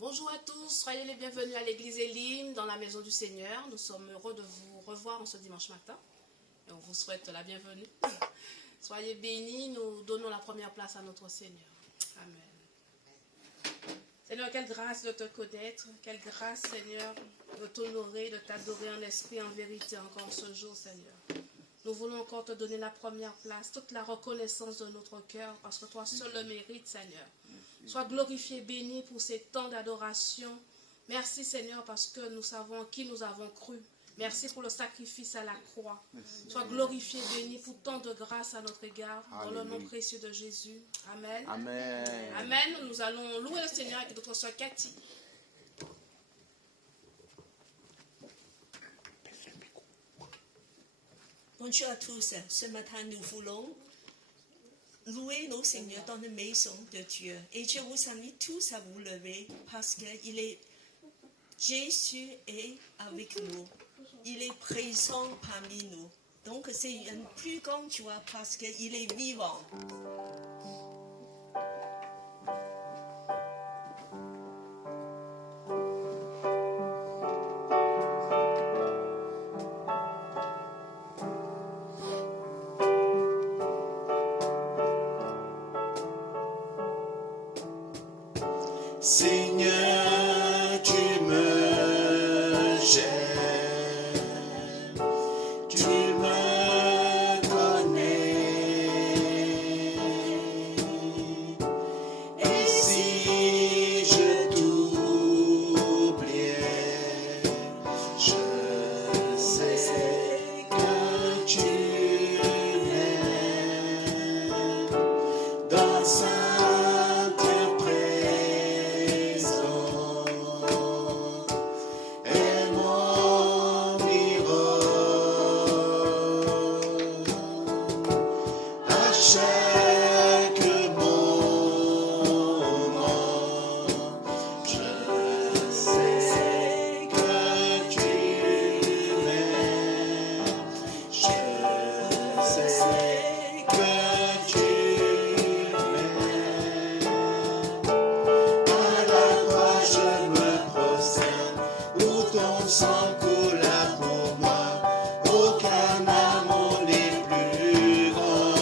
Bonjour à tous, soyez les bienvenus à l'église Elim, dans la maison du Seigneur. Nous sommes heureux de vous revoir en ce dimanche matin et on vous souhaite la bienvenue. Soyez bénis, nous donnons la première place à notre Seigneur. Amen. Seigneur, quelle grâce de te connaître, quelle grâce, Seigneur, de t'honorer, de t'adorer en esprit, en vérité encore ce jour, Seigneur. Nous voulons encore te donner la première place, toute la reconnaissance de notre cœur, parce que toi seul le mérites, Seigneur. Sois glorifié, béni pour ces temps d'adoration. Merci, Seigneur, parce que nous savons en qui nous avons cru. Merci pour le sacrifice à la croix. Sois glorifié, béni pour tant de grâce à notre égard, dans le nom précieux de Jésus. Amen. Amen. Amen. Nous allons louer le Seigneur avec notre soeur Cathy. Bonjour à tous. Ce matin, nous voulons louer nos Seigneurs dans la maison de Dieu. Et je vous invite tous à vous lever parce que Jésus est avec nous. Il est présent parmi nous. Donc c'est une plus grande joie parce qu'il est vivant. Seigneur, tu me gères, tu me connais, et si je t'oubliais, je sais que tu m'aimes dans sang coula pour moi, aucun amour n'est plus grand.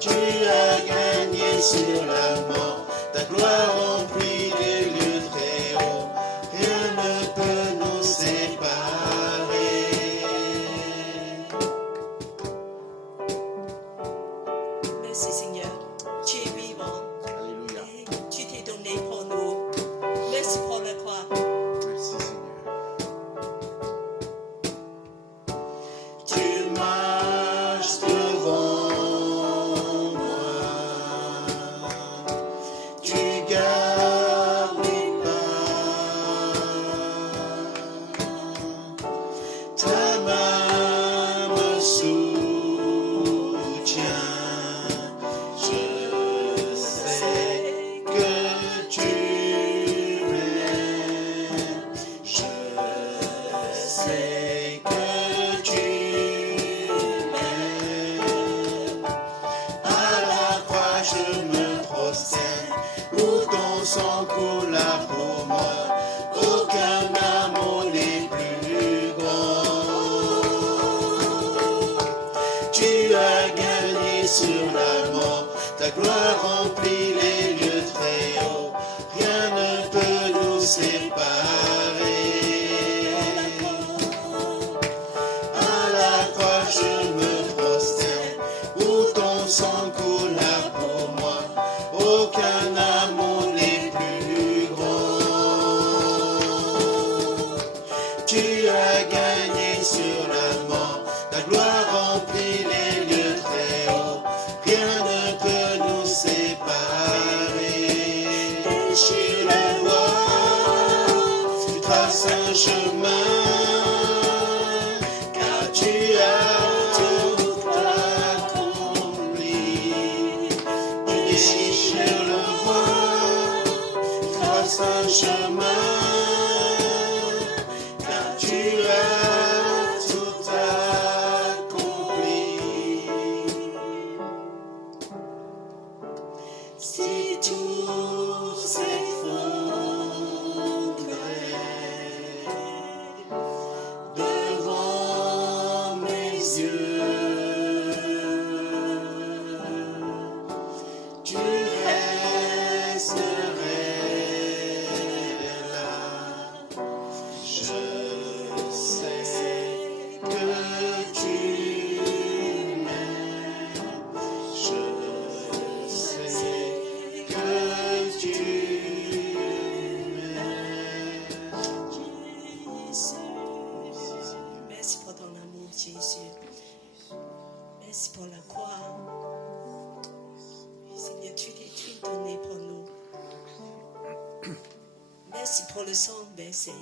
Tu as gagné sur la mort, ta gloire remplit les lieux très hauts, rien ne peut nous séparer. Merci Seigneur, tu es vivant. Alléluia. Et tu t'es donné pour nous. Merci pour la croix. Merci Seigneur. Tu marches devant moi, tu gardes mes pas, ta main me soutient, je sais que tu sais que tu m'aimes. À la croix je me prosterne, où ton sang coula pour moi, aucun amour n'est plus grand. Tu as gagné sur la mort, ta gloire remplit les lieux très hauts, rien ne peut nous séparer. Je me prosterne, où ton sang coula pour moi, aucun amour n'est plus grand. Tu as gagné sur la mort, ta gloire remplit les lieux très hauts, rien ne peut nous séparer. Et sur la voie, tu traces un chemin, car tu as sur le voie, trace un chemin, car tu as tout accompli. Si tu tout s'effondrer devant mes yeux. Tu resterais là. Je sais que tu m'aimes. Je sais que tu m'aimes. Jésus. Merci pour ton amour, Jésus. Merci pour la croix. Seigneur, tu t'es tout donné pour nous. Merci pour le sang versé.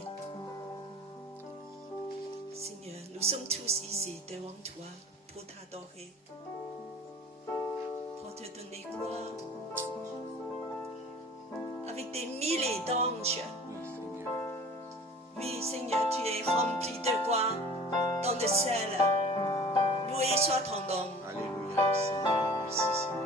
Seigneur, nous sommes tous ici devant toi pour t'adorer, pour te donner gloire. Avec des milliers d'anges. Oui, Seigneur, tu es rempli de gloire dans le ciel. Loué soit ton nom. Alléluia, Seigneur. Merci, Seigneur.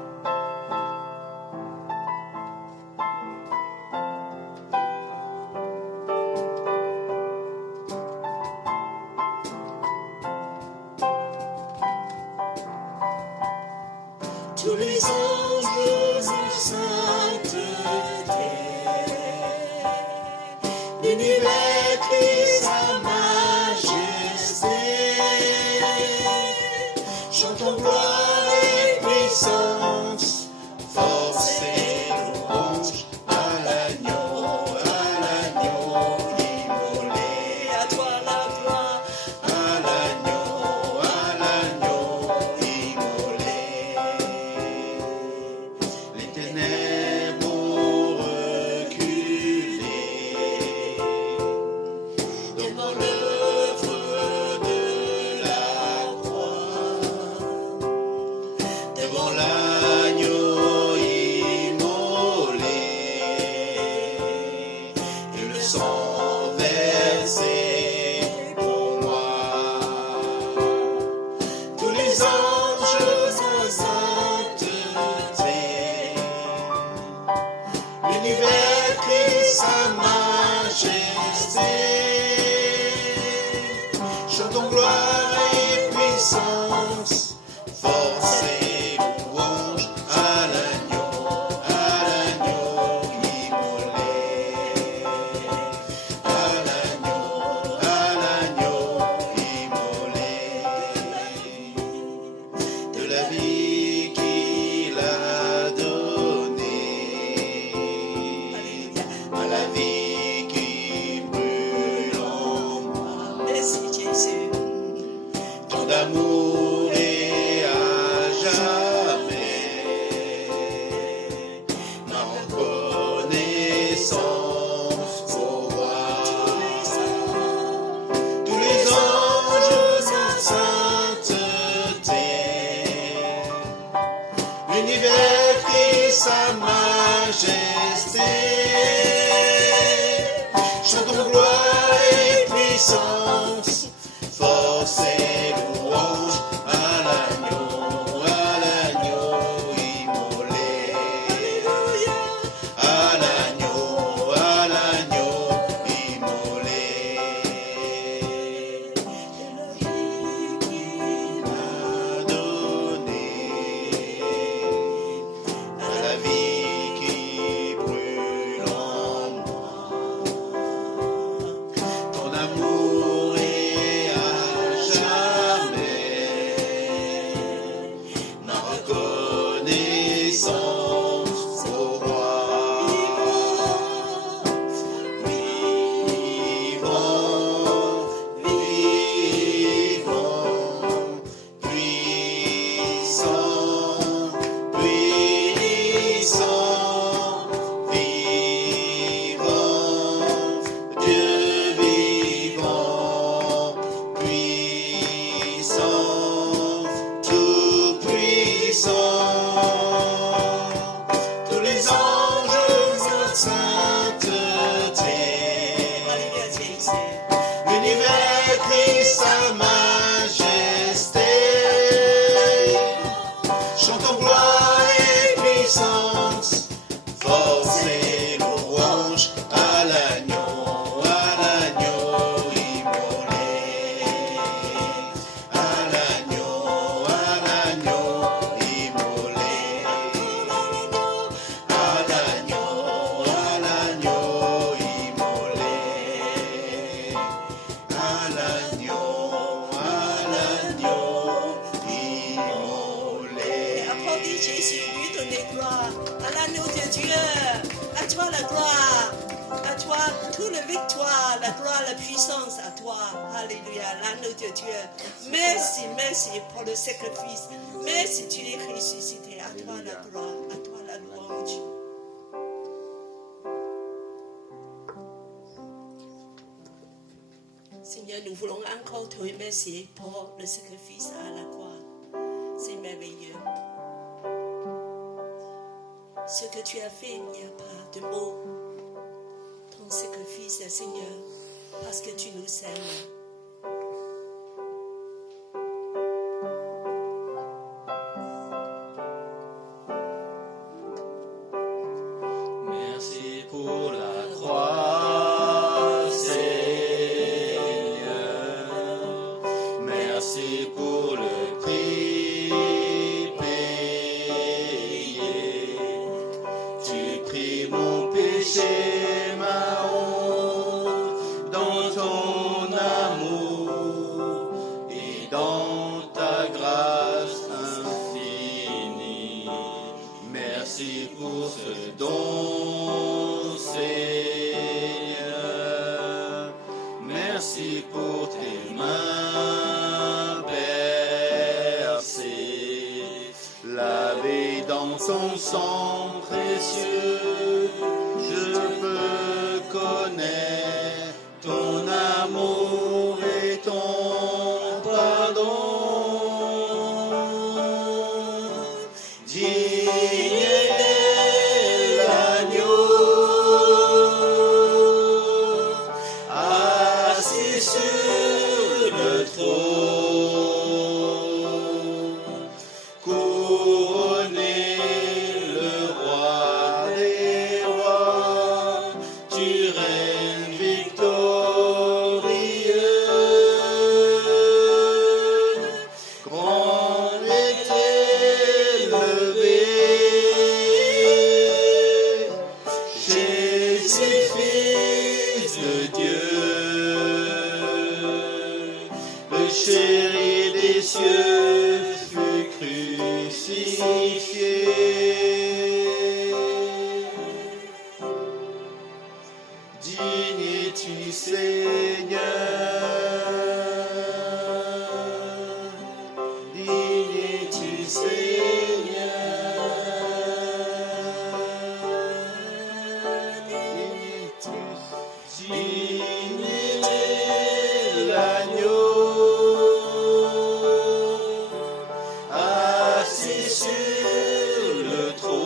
Tous les anges en sainteté, l'univers crie sa majesté. Chantons gloire et puissance, force et louange à l'agneau immolé. Et à toi la gloire, À l'agneau immolé. Les ténèbres ont reculé devant l'œuvre de la croix, devant l'agneau immolé, et le sang versé pour moi. Tous les anges en sainteté, l'univers crie sa majesté. Chantons gloire et puissance, force et louange à l'agneau immolé. À l'agneau immolé. De la vie qu'il a donnée, à la vie qui brûle en moi. merci Jésus. Tant d'amour et à jamais ma reconnaissance au roi. Tous les anges en sainteté, l'univers crie sa majesté. Chantons gloire et puissance, force et louange à l'agneau immolé. À l'agneau immolé. A donné à la vie qui brûle en moi. Ton amour est à jamais ma reconnaissance au roi. Vivant, puissant, vivant, Dieu vivant, puissant, tout puissant. Tous les anges en sainteté, Alléluia Jésus. l'univers crie sa majesté. Chantons gloire et puissance, force À toi la gloire. À toi toute la victoire, la gloire, la puissance à toi. Alléluia, l'agneau de Dieu. Merci, merci pour le sacrifice. Merci, tu es ressuscité. À toi la gloire, à toi la louange. Seigneur, nous voulons encore te remercier pour le sacrifice à la croix. C'est merveilleux. Ce que tu as fait, il n'y a pas de mots. Ton sacrifice, Seigneur, parce que tu nous aimes. Merci pour la croix, Seigneur. Merci pour le prix payé. Tu pris mon péché, ma honte, dans ton amour et dans ta grâce infinie. Merci pour ce don, Seigneur. Merci pour tes mains percées, lavées dans son sang précieux. Je peux connaître ton amour et ton pardon. Digne est l'agneau, assis sur le trône, couronné le roi des rois, tu règnes victorieux. Grand est élevé, Jésus, Fils de Dieu, le chéri des cieux fut crucifié. Digne es-tu, Seigneur. Digne es-tu, Seigneur. Digne est l'agneau, assis sur le trône,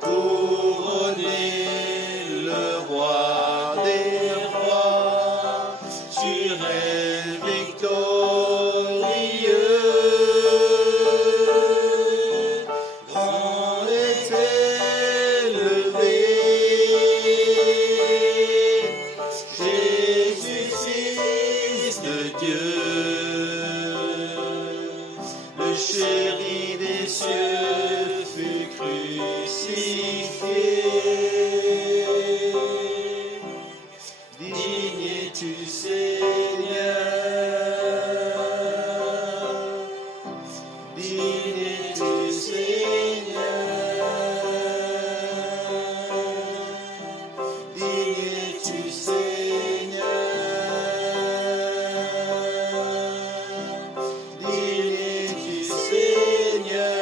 couronné le roi des rois, tu règnes victorieux. Grand est élevé, Jésus, Fils de Dieu, le chéri des cieux fut crucifié. Digne es-tu, Seigneur. Digne es-tu, Seigneur. Digne es-tu, Seigneur. Digne es-tu, Seigneur.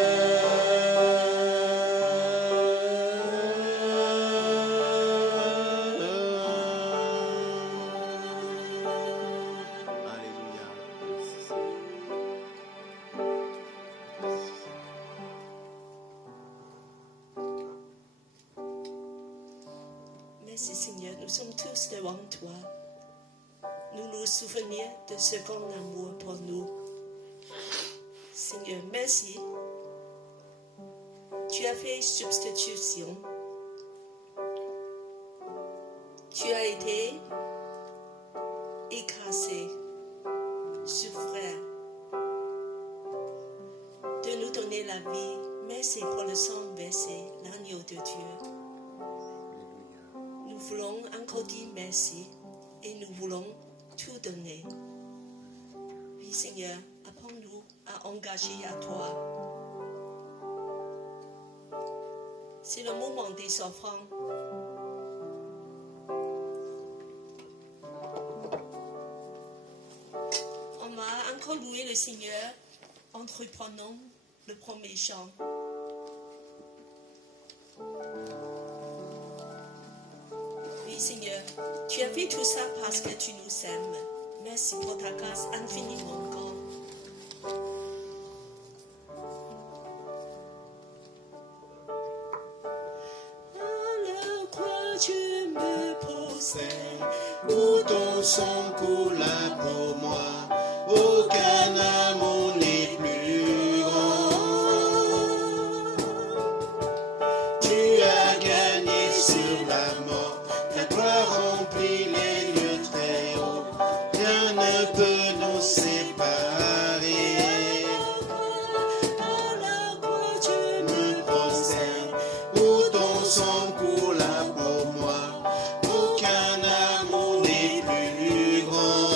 Alléluia. Merci Seigneur, nous sommes tous devant toi. Nous nous souvenons de ce grand amour pour nous. Seigneur, merci. Tu as fait substitution. Tu as été écrasé, souffert, de nous donner la vie. Merci pour le sang versé, l'agneau de Dieu. Nous voulons encore dire merci et nous voulons tout donner. Oui, Seigneur, apprends-nous à engager à toi. C'est le moment des offrandes. On va encore louer le Seigneur en reprenant le premier chant. Oui, Seigneur, tu as fait tout ça parce que tu nous aimes. Merci pour ta grâce infiniment grande. Tu me possèdes, où ton sang coula pour moi, aucun amour n'est plus grand. Tu as gagné sur la mort, ta gloire remplit les lieux très hauts, rien ne peut nous séparer. À la croix, tu Me prosterne, où ton sang coula pour moi, aucun amour n'est plus grand.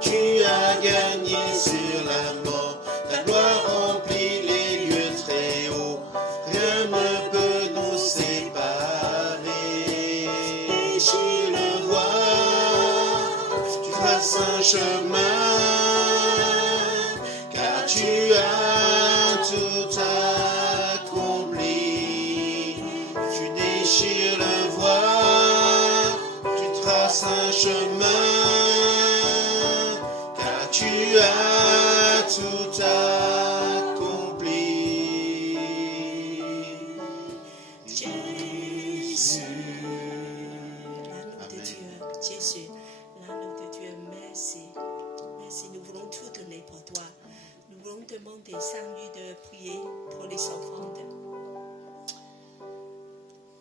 Tu as gagné sur la mort, ta gloire remplit les lieux très hauts, rien ne peut nous séparer. Déchire le voile, tu traces un chemin, car tu as tout accompli. Tu déchires le voile, tu traces un chemin, car tu as tout accompli. Jésus, l'agneau de Amen. Dieu, Jésus, l'agneau de Dieu, merci. Merci, nous voulons tout donner pour toi. Nous voulons demander, Saint-Louis, de prier pour les enfants.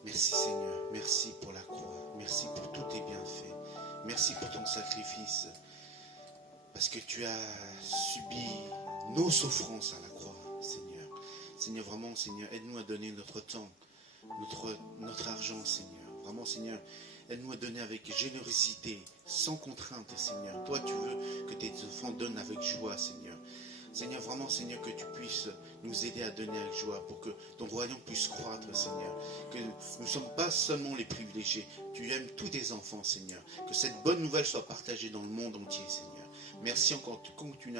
Merci Seigneur, merci pour la croix, merci pour tous tes bienfaits, merci pour ton sacrifice, parce que tu as subi nos souffrances à la croix, Seigneur. Seigneur, vraiment, Seigneur, aide-nous à donner notre temps, notre argent, Seigneur. Vraiment, Seigneur, aide-nous à donner avec générosité, sans contrainte, Seigneur. Toi, tu veux que tes enfants donnent avec joie, Seigneur. Seigneur, vraiment, Seigneur, que tu puisses nous aider à donner avec joie pour que ton royaume puisse croître, Seigneur. Que nous ne sommes pas seulement les privilégiés. Tu aimes tous tes enfants, Seigneur. Que cette bonne nouvelle soit partagée dans le monde entier, Seigneur. Merci encore, tu continues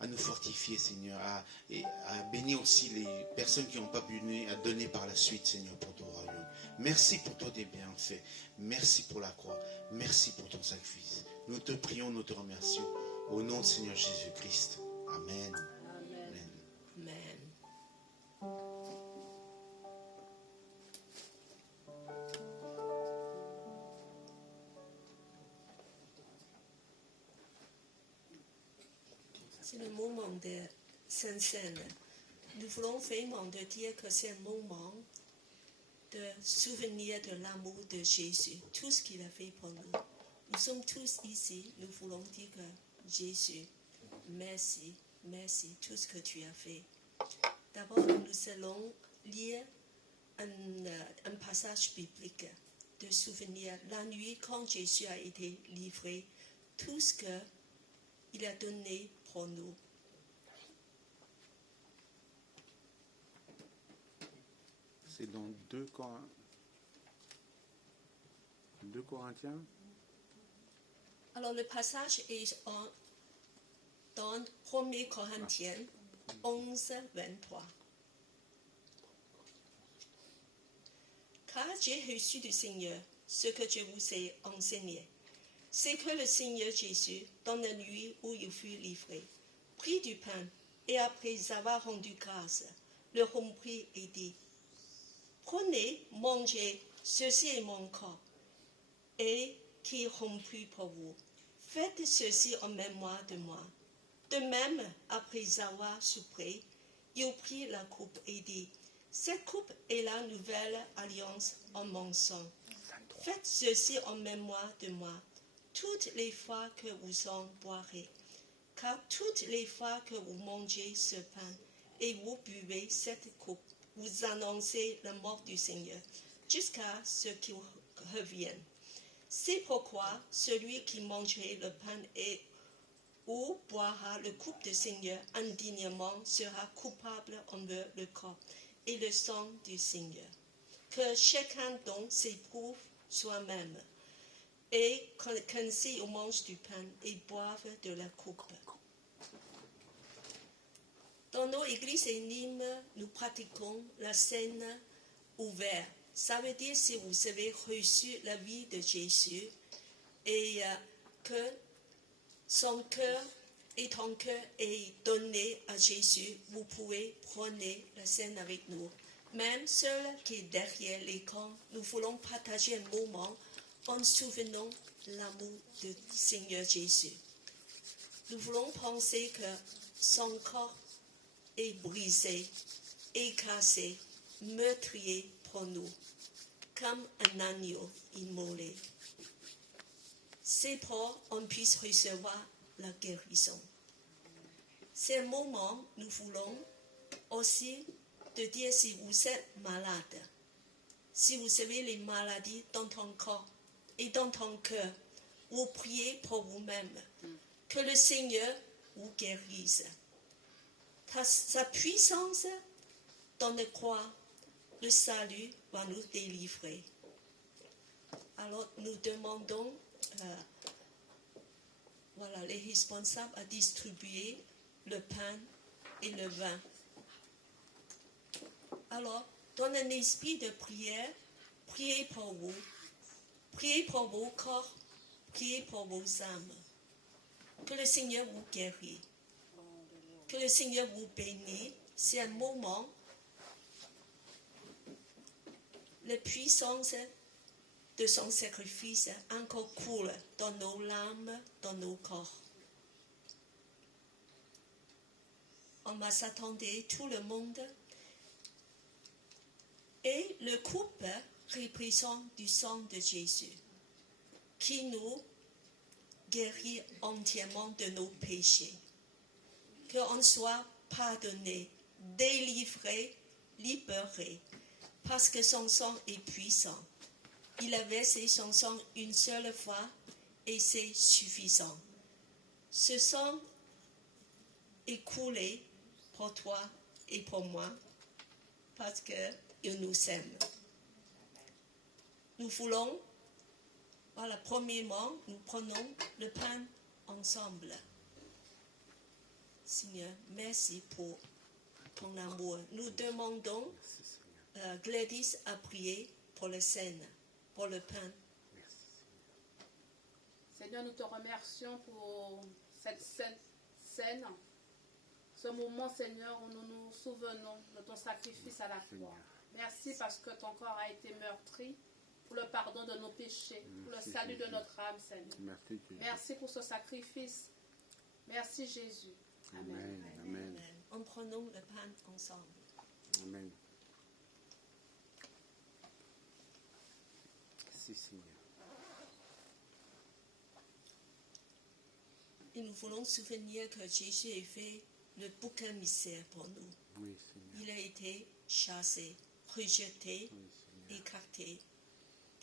à nous fortifier, Seigneur, et à bénir aussi les personnes qui n'ont pas pu donner par la suite, Seigneur, pour ton royaume. Merci pour tous tes bienfaits. Merci pour la croix. Merci pour ton sacrifice. Nous te prions, nous te remercions. Au nom de Seigneur Jésus-Christ. Amen. Amen. Amen. C'est le moment de Sainte-Seine. Nous voulons vraiment de dire que c'est un moment de souvenir de l'amour de Jésus, tout ce qu'il a fait pour nous. Nous sommes tous ici, nous voulons dire que Jésus, merci, merci, tout ce que tu as fait. D'abord, nous allons lire un passage biblique de souvenir. La nuit, quand Jésus a été livré, tout ce qu'il a donné pour nous. C'est dans 2 Corinthiens. Alors, le passage est dans 1 Corinthiens 11, 23. Car j'ai reçu du Seigneur ce que je vous ai enseigné. C'est que le Seigneur Jésus, dans la nuit où il fut livré, prit du pain et après avoir rendu grâce, le rompit et dit, prenez, mangez, ceci est mon corps, et qui est rompu pour vous. Faites ceci en mémoire de moi. De même, après avoir soupé, il prit la coupe et dit, cette coupe est la nouvelle alliance en mon sang. Faites ceci en mémoire de moi, toutes les fois que vous en boirez. Car toutes les fois que vous mangez ce pain et vous buvez cette coupe, vous annoncez la mort du Seigneur, jusqu'à ce qu'il revienne. C'est pourquoi celui qui mangerait le pain et ou boira le coupe du Seigneur indignement sera coupable envers le corps et le sang du Seigneur. Que chacun donc s'éprouve soi-même et qu'ainsi on mange du pain et boive de la coupe. Dans nos églises et Nîmes, nous pratiquons la scène ouverte. Ça veut dire si vous avez reçu la vie de Jésus et que son cœur et ton cœur est donné à Jésus, vous pouvez prendre la scène avec nous. Même ceux qui est derrière l'écran, nous voulons partager un moment en souvenant l'amour du Seigneur Jésus. Nous voulons penser que son corps est brisé, cassé, meurtrier pour nous, comme un agneau immolé. C'est pour qu'on puisse recevoir la guérison. C'est un moment, nous voulons aussi de dire si vous êtes malade, si vous avez les maladies dans ton corps et dans ton cœur, vous priez pour vous-même, que le Seigneur vous guérisse. Sa puissance dans la croix, le salut va nous délivrer. Alors nous demandons les responsables à distribuer le pain et le vin. Alors, dans un esprit de prière, priez pour vous. Priez pour vos corps, priez pour vos âmes. Que le Seigneur vous guérisse. Que le Seigneur vous bénisse. C'est un moment, la puissance de son sacrifice encore coule dans nos âmes, dans nos corps. On va s'attendre tout le monde. Et le coupe représente du sang de Jésus, qui nous guérit entièrement de nos péchés. Qu'on soit pardonné, délivré, libéré, parce que son sang est puissant. Il a versé son sang une seule fois et c'est suffisant. Ce sang est coulé pour toi et pour moi parce qu'il nous aime. Nous voulons, premièrement, nous prenons le pain ensemble. Seigneur, merci pour ton amour. Nous demandons Gladys à prier pour la scène, pour le pain. Seigneur, nous te remercions pour cette scène, ce moment, Seigneur, où nous nous souvenons de ton sacrifice à la croix. Merci parce que ton corps a été meurtri pour le pardon de nos péchés, pour le salut de notre âme, Seigneur. Merci pour ce sacrifice. Merci, Jésus. Amen. Amen. En prenant le pain ensemble. Amen. Merci, Seigneur. Et nous voulons souvenir que Jésus a fait le bouc émissaire pour nous. Oui, Seigneur. Il a été chassé, rejeté, Oui, Seigneur. écarté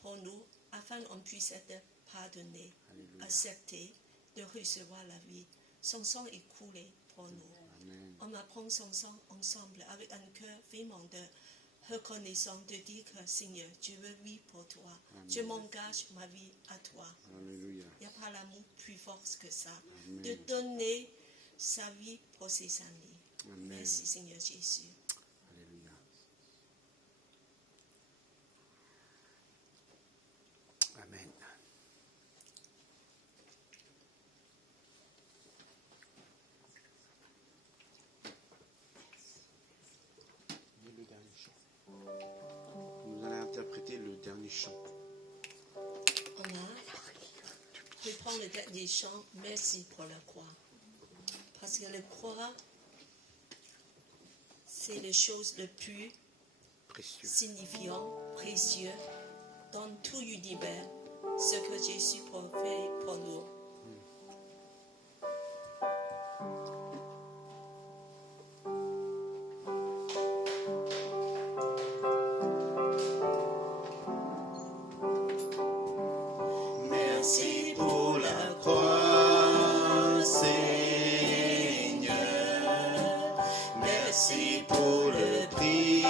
pour nous, afin qu'on puisse être pardonné, Alléluia. accepté, de recevoir la vie. Son sang est coulé pour nous. Amen. On va prendre son sang ensemble avec un cœur vraiment de reconnaissant, de dire que Seigneur, je veux vivre pour toi. Amen. Je m'engage ma vie à toi. Alléluia. Il n'y a pas l'amour plus fort que ça. Amen. De donner sa vie pour ses amis. Amen. Merci Seigneur Jésus. Alléluia. Amen. Le dernier chant. Nous allons interpréter le dernier chant. On va reprendre le dernier chant. Merci pour la croix. Parce que la croix, c'est la chose le plus Précieux. signifiant, précieux dans tout l'univers, ce que Jésus a fait pour nous. Merci pour la croix, c'est Merci pour le prix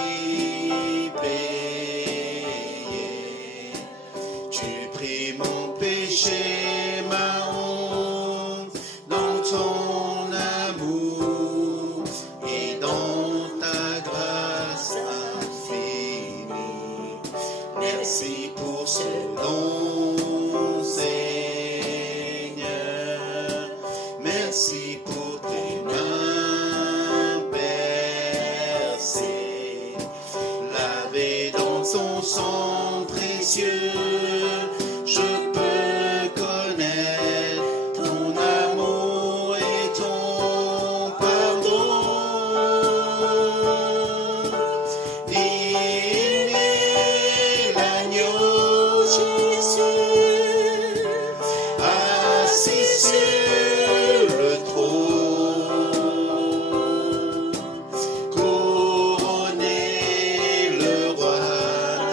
payé. Tu pris mon péché, ma honte, dans ton amour et dans ta grâce infinie. Merci pour ce don, Seigneur. Merci pour tes mains percées, lavées dans ton sang précieux. Je peux connaître ton amour et ton pardon. Digne est l'agneau Jésus, assis sur le trône, couronné le roi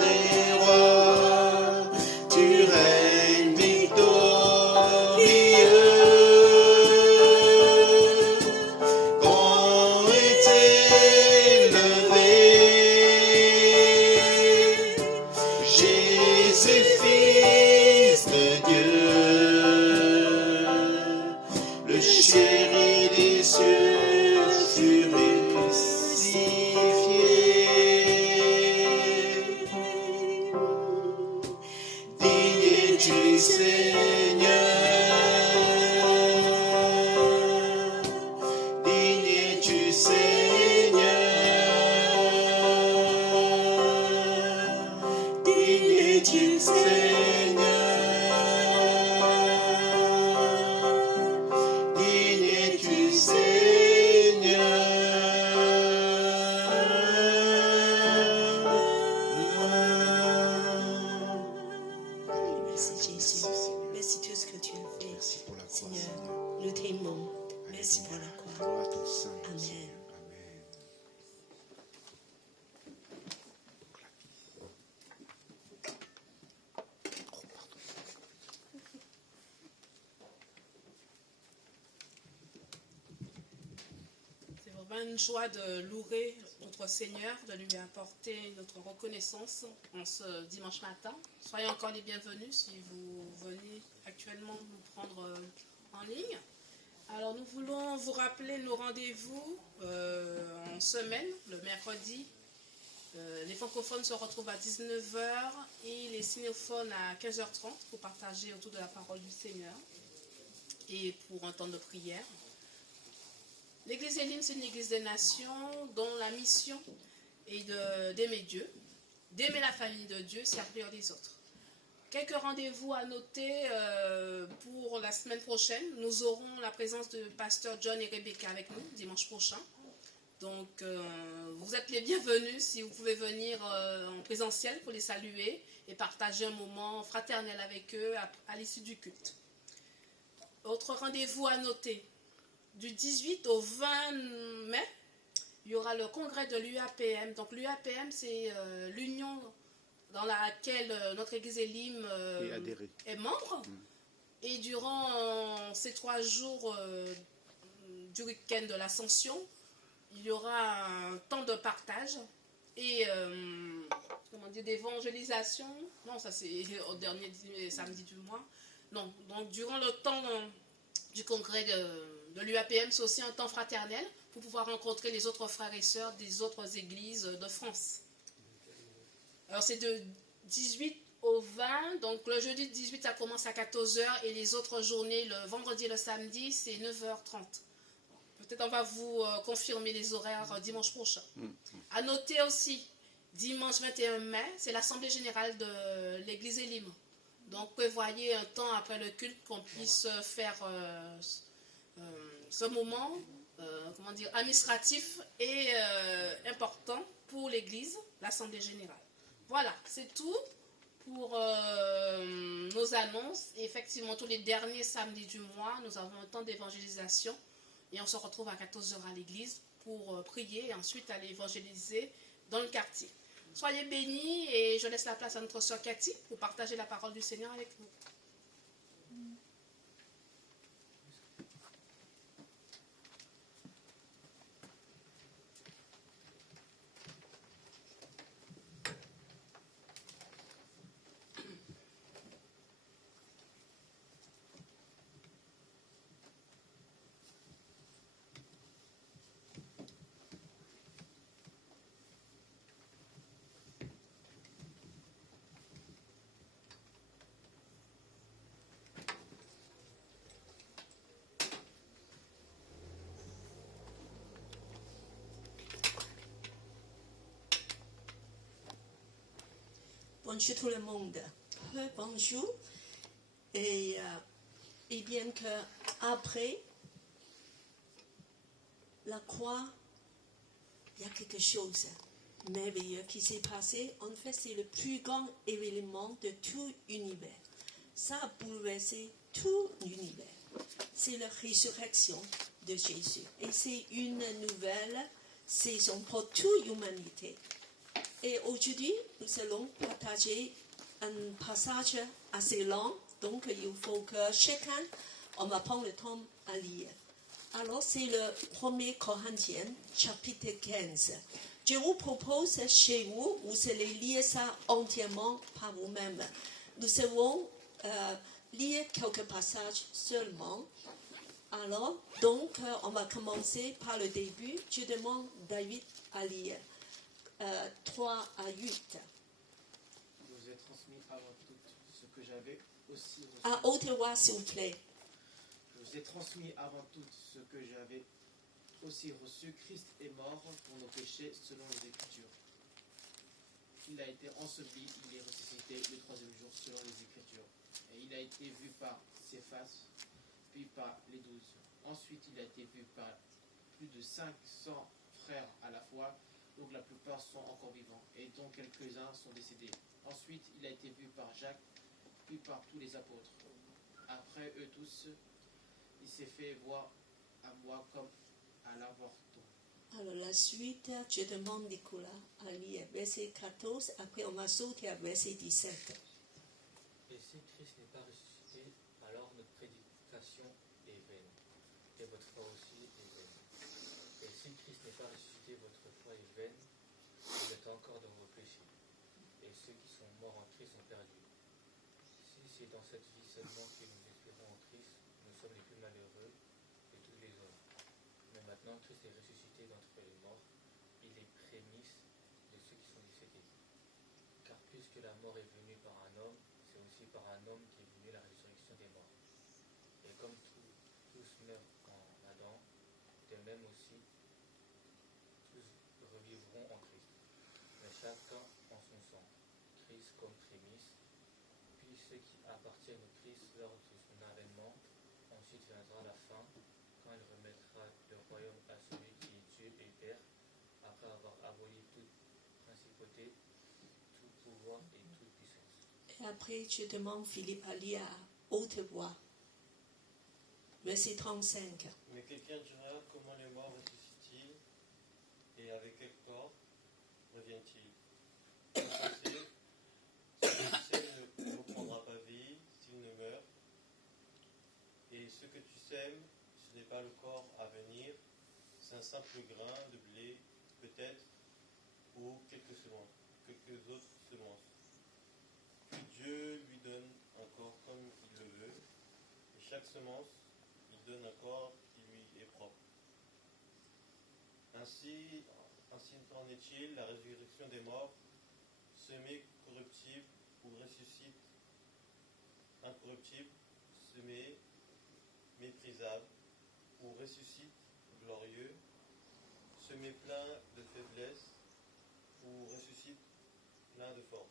des rois, tu règnes victorieux. Grand est élevé, Jésus, Fils de Dieu, le chéri des cieux fut crucifié. Digne es-tu, Seigneur, digne es-tu, Seigneur, digne es-tu, Seigneur, digne es-tu, Seigneur. merci Jésus. Merci tout ce que tu as fait. Merci pour la croix, Seigneur, Seigneur. nous t'aimons. Merci pour la croix. Gloire à ton Saint, Amen. Seigneur. Amen. C'est vraiment une joie de louer notre Seigneur, de lui apporter notre reconnaissance en ce dimanche matin. Soyez encore les bienvenus si vous venez actuellement nous prendre en ligne. Alors nous voulons vous rappeler nos rendez-vous en semaine, le mercredi. Les francophones se retrouvent à 19h et les sinophones à 15h30 pour partager autour de la parole du Seigneur et pour un temps de prière. L'église Elim, c'est une église des nations dont la mission est d'aimer Dieu, d'aimer la famille de Dieu, servir les autres. Quelques rendez-vous à noter pour la semaine prochaine. Nous aurons la présence de pasteur John et Rebecca avec nous dimanche prochain. Donc, vous êtes les bienvenus si vous pouvez venir en présentiel pour les saluer et partager un moment fraternel avec eux à l'issue du culte. Autre rendez-vous à noter. Du 18 au 20 mai, il y aura le congrès de l'UAPM. Donc l'UAPM, c'est l'union dans laquelle notre église Elim est membre. Et durant ces 3 jours du week-end de l'Ascension, il y aura un temps de partage et d'évangélisation. Non, ça c'est au dernier samedi du mois. Non, donc durant le temps du congrès de l'UAPM, c'est aussi un temps fraternel pour pouvoir rencontrer les autres frères et sœurs des autres églises de France. Alors c'est de 18 au 20, donc le jeudi 18 ça commence à 14h et les autres journées, le vendredi et le samedi, c'est 9h30. Peut-être on va vous confirmer les horaires dimanche prochain. À noter aussi, dimanche 21 mai, c'est l'Assemblée Générale de l'Église Elim. Donc prévoyez un temps après le culte qu'on puisse faire ce moment administratif et important pour l'Église, l'Assemblée Générale. Voilà, c'est tout pour nos annonces. Et effectivement, tous les derniers samedis du mois, nous avons un temps d'évangélisation et on se retrouve à 14h à l'église pour prier et ensuite aller évangéliser dans le quartier. Soyez bénis et je laisse la place à notre sœur Cathy pour partager la parole du Seigneur avec nous. Bonjour tout le monde. Bonjour. Et bien que après la croix, il y a quelque chose merveilleux qui s'est passé. En fait, c'est le plus grand événement de tout l'univers. Ça a bouleversé tout l'univers. C'est la résurrection de Jésus. Et c'est une nouvelle saison pour toute l'humanité. Et aujourd'hui, nous allons partager un passage assez long. Donc, il faut que chacun, on va prendre le temps à lire. Alors, c'est le 1er Corinthiens, chapitre 15. Je vous propose chez vous, vous allez lire ça entièrement par vous-même. Nous allons lire quelques passages seulement. Alors, donc, on va commencer par le début. Je demande David à lire 3 à 8. Je vous ai transmis avant tout ce que j'avais aussi reçu. À haute voix, s'il vous plaît. Je vous ai transmis avant tout ce que j'avais aussi reçu. Christ est mort pour nos péchés selon les Écritures. Il a été enseveli, il est ressuscité le 3e jour selon les Écritures. Et il a été vu par Céphas, puis par les 12. Ensuite, il a été vu par plus de 500 frères à la fois, donc la plupart sont encore vivants, et dont quelques-uns sont décédés. Ensuite, il a été vu par Jacques, puis par tous les apôtres. Après eux tous, il s'est fait voir à moi comme à l'avorton. Alors, la suite, je demande Nicolas à lire verset 14. Après, on va sauter à verset 17. Et si Christ n'est pas ressuscité, alors notre prédication est vaine, et votre foi aussi est vaine. Et si Christ n'est pas ressuscité, votre foi est vaine, vous êtes encore dans vos péchés. Et ceux qui sont morts en Christ sont perdus. Si c'est dans cette vie seulement que nous espérons en Christ, nous sommes les plus malheureux de tous les hommes. Mais maintenant, Christ est ressuscité d'entre les morts, il est prémisse de ceux qui sont décédés. Car puisque la mort est venue par un homme, c'est aussi par un homme qu'est venue la résurrection des morts. Et comme tous meurent en Adam, de même aussi, tous revivront en Christ. Mais chacun en son sang, Christ comme prémisse, puis ceux qui appartiennent au Christ lors de son avènement. Ensuite viendra la fin, quand il remettra le royaume à celui qui est Dieu et Père, après avoir aboli toute principauté, tout pouvoir et toute puissance. Et après, je demande Philippe à lire à haute voix. Verset 35. Mais quelqu'un dira comment les morts ressuscitent-ils et avec quel corps reviennent-ils? Pensez, ce que tu sais ne reprendra pas vie s'il ne meurt. Et ce que tu sèmes, ce n'est pas le corps à venir, c'est un simple grain de blé, peut-être, ou quelques autres semences. Puis Dieu lui donne un corps comme il le veut, et chaque semence, il donne un corps qui lui est propre. Ainsi en est-il, la résurrection des morts, semé corruptible ou ressuscite incorruptible, semé méprisable ou ressuscite glorieux, semé plein de faiblesse ou ressuscite plein de force,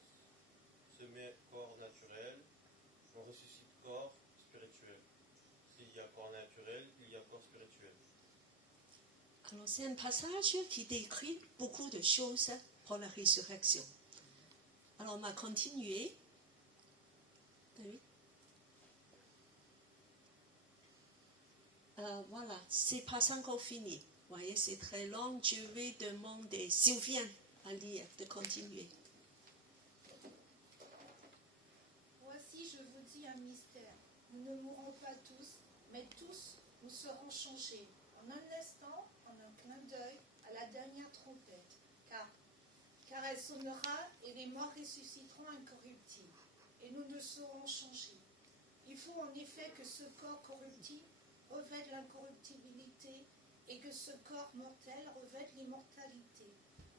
semé corps naturel, on ressuscite corps spirituel. S'il y a corps naturel, il y a corps spirituel. Alors, c'est un passage qui décrit beaucoup de choses pour la résurrection. Alors, on va continuer. David. Voilà, c'est pas encore fini. Vous voyez, c'est très long. Je vais demander Sylvain à lire, de continuer. Voici, je vous dis un mystère. Nous ne mourrons pas tous, mais tous nous serons changés. En un instant, en un clin d'œil, à la dernière trompette. Car elle sonnera et les morts ressusciteront incorruptibles. Et nous ne serons changés. Il faut en effet que ce corps corruptible revête l'incorruptibilité et que ce corps mortel revête l'immortalité.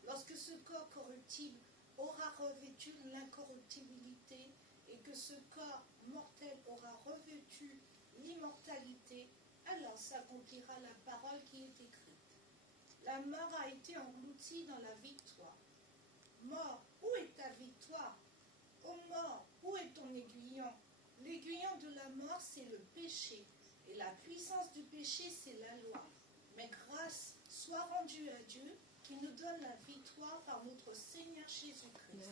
Lorsque ce corps corruptible aura revêtu l'incorruptibilité et que ce corps mortel aura revêtu l'immortalité, alors s'accomplira la parole qui est écrite. La mort a été engloutie dans la victoire. Mort, où est ta victoire? aiguillon. L'aiguillon de la mort, c'est le péché. Et la puissance du péché, c'est la loi. Mais grâce soit rendue à Dieu qui nous donne la victoire par notre Seigneur Jésus-Christ.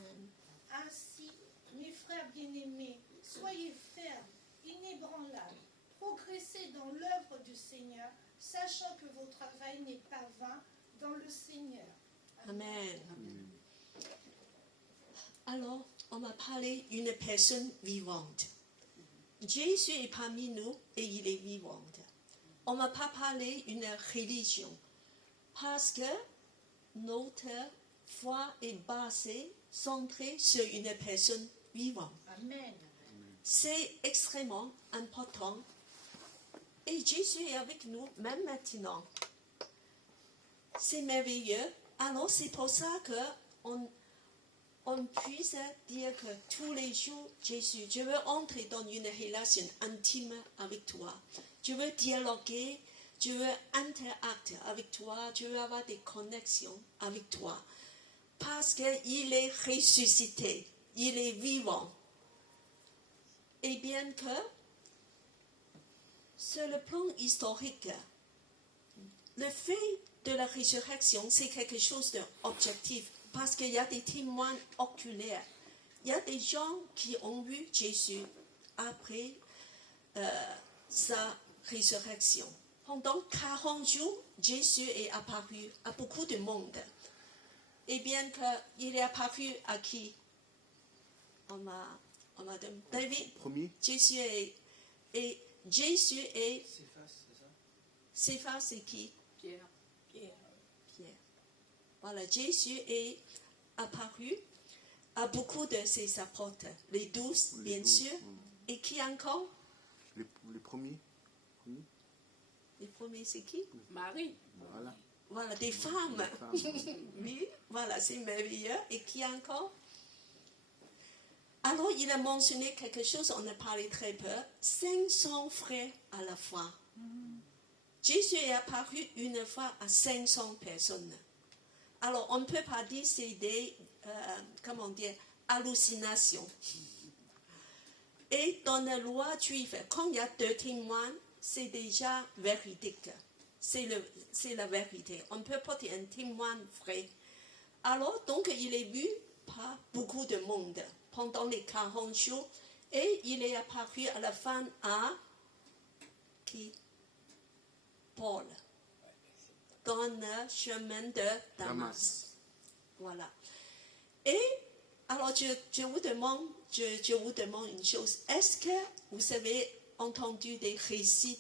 Ainsi, mes frères bien-aimés, soyez fermes, inébranlables, progressez dans l'œuvre du Seigneur, sachant que votre travail n'est pas vain dans le Seigneur. Amen. Alors, on m'a parlé d'une personne vivante. Jésus est parmi nous et il est vivant. On ne m'a pas parlé d'une religion parce que notre foi est basée, centrée sur une personne vivante. Amen. C'est extrêmement important. Et Jésus est avec nous même maintenant. C'est merveilleux. Alors c'est pour ça qu'on puisse dire que tous les jours, Jésus, je veux entrer dans une relation intime avec toi. Je veux dialoguer, je veux interagir avec toi, je veux avoir des connexions avec toi. Parce qu'il est ressuscité, il est vivant. Et bien que, sur le plan historique, le fait de la résurrection, c'est quelque chose d'objectif. Parce qu'il y a des témoins oculaires. Il y a des gens qui ont vu Jésus après sa résurrection. Pendant 40 jours, Jésus est apparu à beaucoup de monde. Et bien qu'il est apparu à qui? On m'a David. Premier. Jésus est Céphas, c'est ça? Céphas, c'est qui? Pierre. Pierre. Voilà, Jésus est apparu à beaucoup de ses apôtres, les 12, Les bien 12, sûr, et qui encore? Les premiers. Les premiers, c'est qui? Marie. Voilà. Voilà, des femmes. Les femmes. Oui, voilà, c'est merveilleux. Et qui encore? Alors, il a mentionné quelque chose, on a parlé très peu, 500 frères à la fois. Jésus est apparu une fois à 500 personnes. Alors, on ne peut pas dire que c'est des, hallucinations. Et dans la loi juive, quand il y a 2 témoins, c'est déjà véridique. C'est la vérité. On peut porter un témoin vrai. Alors, donc, il est vu par beaucoup de monde pendant les 40 jours. Et il est apparu à la fin à qui? Paul. Dans le chemin de Damas. Voilà. Et alors, je vous demande une chose. Est-ce que vous avez entendu des récits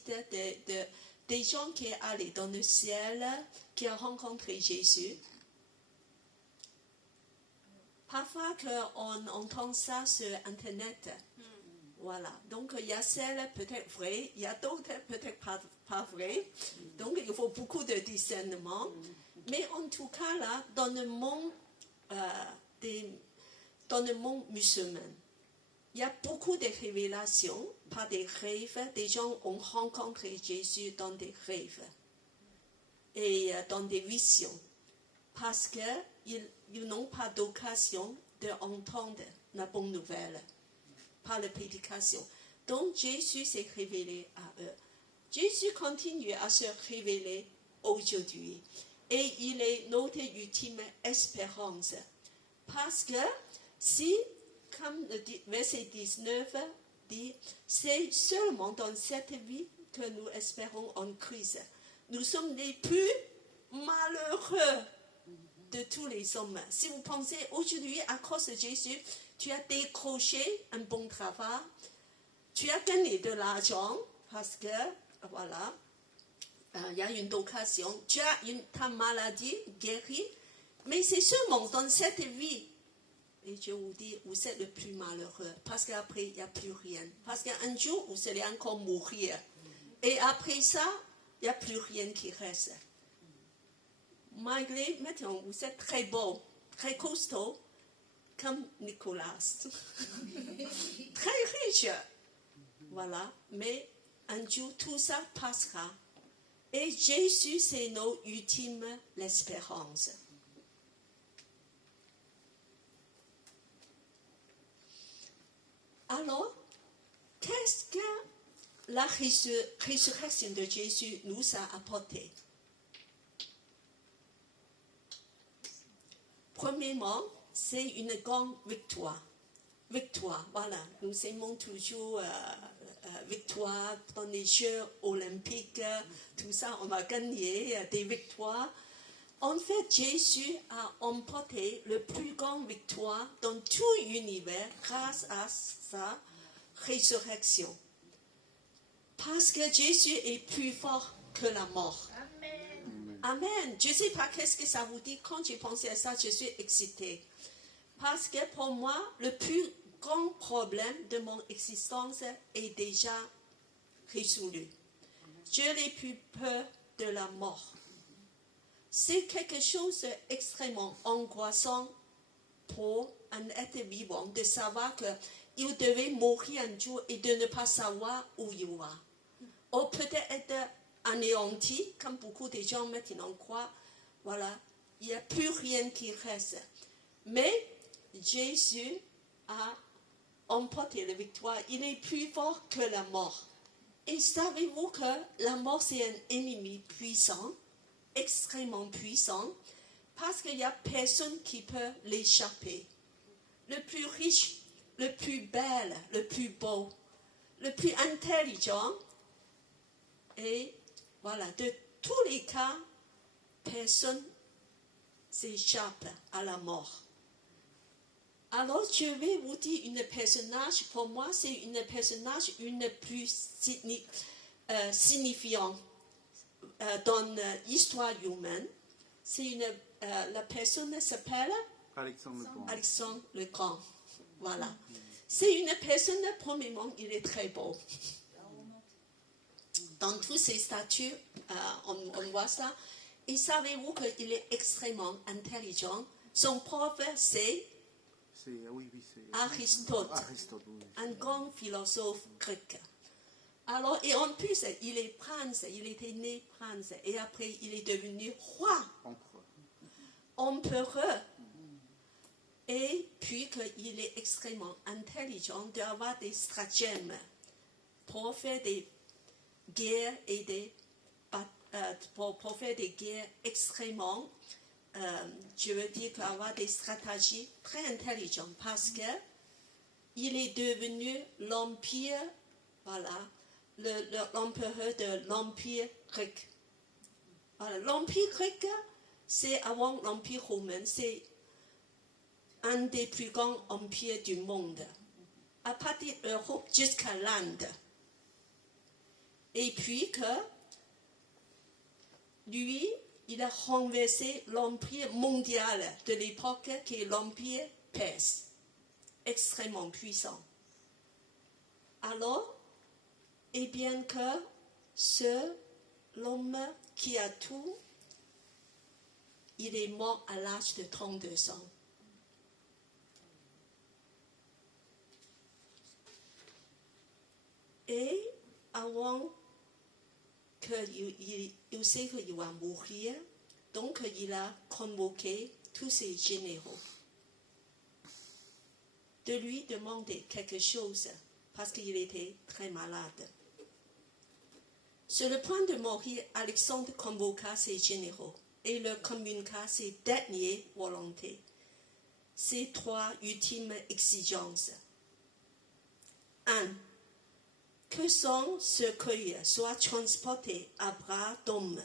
des gens qui sont allés dans le ciel, qui ont rencontré Jésus? Parfois qu'on entend ça sur Internet. Voilà. Donc, il y a celles peut-être vraies, il y a d'autres peut-être pas vraies. Donc, il faut beaucoup de discernement. Mais en tout cas, là, dans le monde musulman, il y a beaucoup de révélations par des rêves. Des gens ont rencontré Jésus dans des rêves et dans des visions. Parce qu'ils n'ont pas d'occasion d'entendre la bonne nouvelle par la prédication. Donc Jésus s'est révélé à eux. Jésus continue à se révéler aujourd'hui. Et il est notre ultime espérance. Parce que si, comme le verset 19 dit, c'est seulement dans cette vie que nous espérons en Christ. Nous sommes les plus malheureux de tous les hommes. Si vous pensez aujourd'hui, à cause de Jésus, tu as décroché un bon travail, tu as gagné de l'argent parce que, voilà, il y a une occasion, tu as ta maladie guérie, mais c'est seulement dans cette vie. Et je vous dis, vous êtes le plus malheureux parce qu'après, il n'y a plus rien. Parce qu'un jour, vous allez encore mourir. Et après ça, il n'y a plus rien qui reste. Malgré, maintenant, vous êtes très beau, très costaud, comme Nicolas. Très riche. Voilà. Mais un jour, tout ça passera. Et Jésus, c'est notre ultime espérance. Alors, la résurrection de Jésus nous a apporté. Premièrement, c'est une grande victoire. Victoire, voilà. Nous aimons toujours victoire dans les Jeux olympiques, tout ça, on a gagné des victoires. En fait, Jésus a emporté le plus grande victoire dans tout l'univers grâce à sa résurrection. Parce que Jésus est plus fort que la mort. Amen. Amen. Je ne sais pas qu'est-ce que ça vous dit. Quand j'ai pensé à ça, je suis excitée. Parce que pour moi, le plus grand problème de mon existence est déjà résolu. Je n'ai plus peur de la mort. C'est quelque chose d'extrêmement angoissant pour un être vivant de savoir qu'il devait mourir un jour et de ne pas savoir où il va. Ou peut-être être anéanti, comme beaucoup de gens maintenant croient. Voilà, il n'y a plus rien qui reste. Mais Jésus a emporté la victoire. Il est plus fort que la mort. Et savez-vous que la mort, c'est un ennemi puissant, extrêmement puissant, parce qu'il n'y a personne qui peut l'échapper. Le plus riche, le plus bel, le plus beau, le plus intelligent, et voilà, de tous les cas, personne s'échappe à la mort. Alors, je vais vous dire une personnage, pour moi, c'est une personnage une plus signifiante dans l'histoire humaine. C'est la personne s'appelle Alexandre le Grand. Alexandre le Grand. Voilà. C'est une personne, premièrement, il est très beau. Dans tous ses statuts, on voit ça. Et savez-vous qu'il est extrêmement intelligent? Son prof, c'est Aristote, un grand philosophe grec. Alors, et en plus, il est prince, il était né prince, et après, il est devenu roi, empereur. Et puis qu'il est extrêmement intelligent d'avoir des stratagèmes pour faire des guerres et pour faire des guerres extrêmement, je veux dire qu'avoir des stratégies très intelligentes parce que il est devenu l'empire, voilà, l'empereur de l'empire grec. Voilà, l'empire grec, c'est avant l'empire romain, c'est un des plus grands empires du monde, à partir de l'Europe jusqu'à l'Inde. Et puis que lui, il a renversé l'empire mondial de l'époque qui est l'empire perse, extrêmement puissant. Alors, et bien que l'homme qui a tout, il est mort à l'âge de 32 ans. Et avant qu'il sait qu'il va mourir, donc il a convoqué tous ses généraux de lui demander quelque chose parce qu'il était très malade. Sur le point de mourir, Alexandre convoqua ses généraux et leur communiqua ses dernières volontés, ses 3 ultimes exigences. 1. Que son cercueil soit transporté à bras d'homme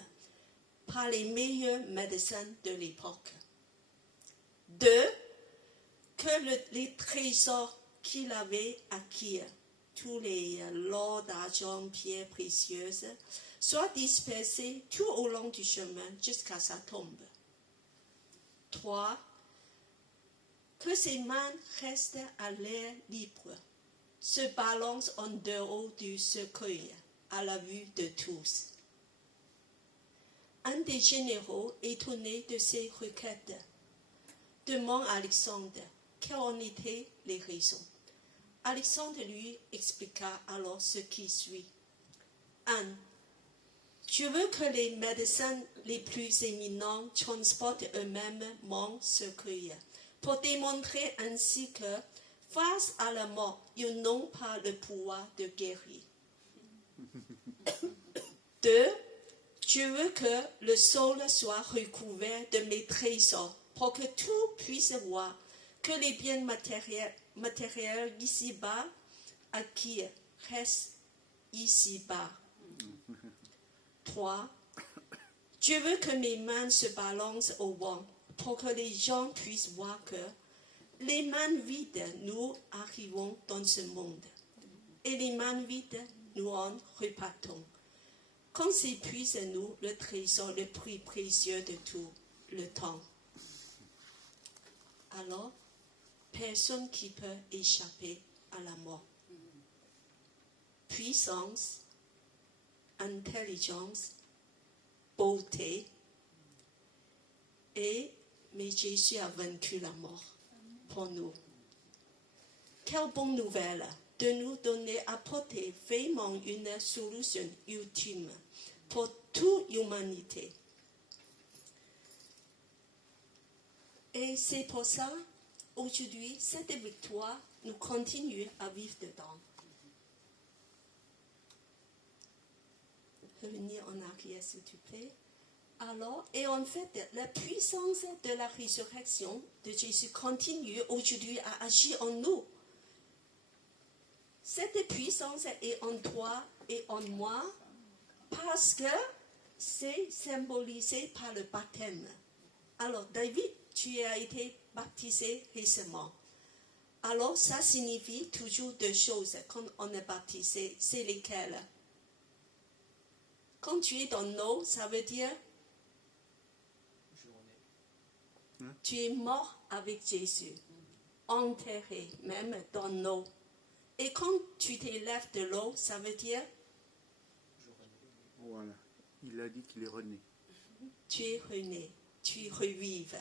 par les meilleurs médecins de l'époque. 2. Que les trésors qu'il avait acquis, tous les lots d'argent, pierres précieuses, soient dispersés tout au long du chemin jusqu'à sa tombe. 3. Que ses mains restent à l'air libre, se balance en dehors du cercueil à la vue de tous. Un des généraux, étonné de ces requêtes, demande à Alexandre quelles en étaient les raisons. Alexandre lui expliqua alors ce qui suit. 1. Je veux que les médecins les plus éminents transportent eux-mêmes mon cercueil pour démontrer ainsi que face à la mort, ils n'ont pas le pouvoir de guérir. 2. Je veux que le sol soit recouvert de mes trésors pour que tout puisse voir que les biens matériels ici-bas acquis restent ici-bas. 3. Je veux que mes mains se balancent au vent pour que les gens puissent voir que les mains vides, nous arrivons dans ce monde. Et les mains vides, nous en repartons. Qu'on s'épuise nous le trésor le plus précieux de tout le temps. Alors, personne qui peut échapper à la mort. Puissance, intelligence, beauté, mais Jésus a vaincu la mort pour nous. Quelle bonne nouvelle de nous donner apporter vraiment une solution ultime pour toute l'humanité. Et c'est pour ça, aujourd'hui, cette victoire, nous continuons à vivre dedans. Revenir en arrière, s'il te plaît. Alors, et en fait, la puissance de la résurrection de Jésus continue aujourd'hui à agir en nous. Cette puissance est en toi et en moi parce que c'est symbolisé par le baptême. Alors, David, tu as été baptisé récemment. Alors, ça signifie toujours deux choses quand on est baptisé. C'est lesquelles? Quand tu es dans l'eau, ça veut dire tu es mort avec Jésus, enterré même dans l'eau. Et quand tu t'élèves de l'eau, ça veut dire voilà, il a dit qu'il est rené. Tu es rené, tu revives,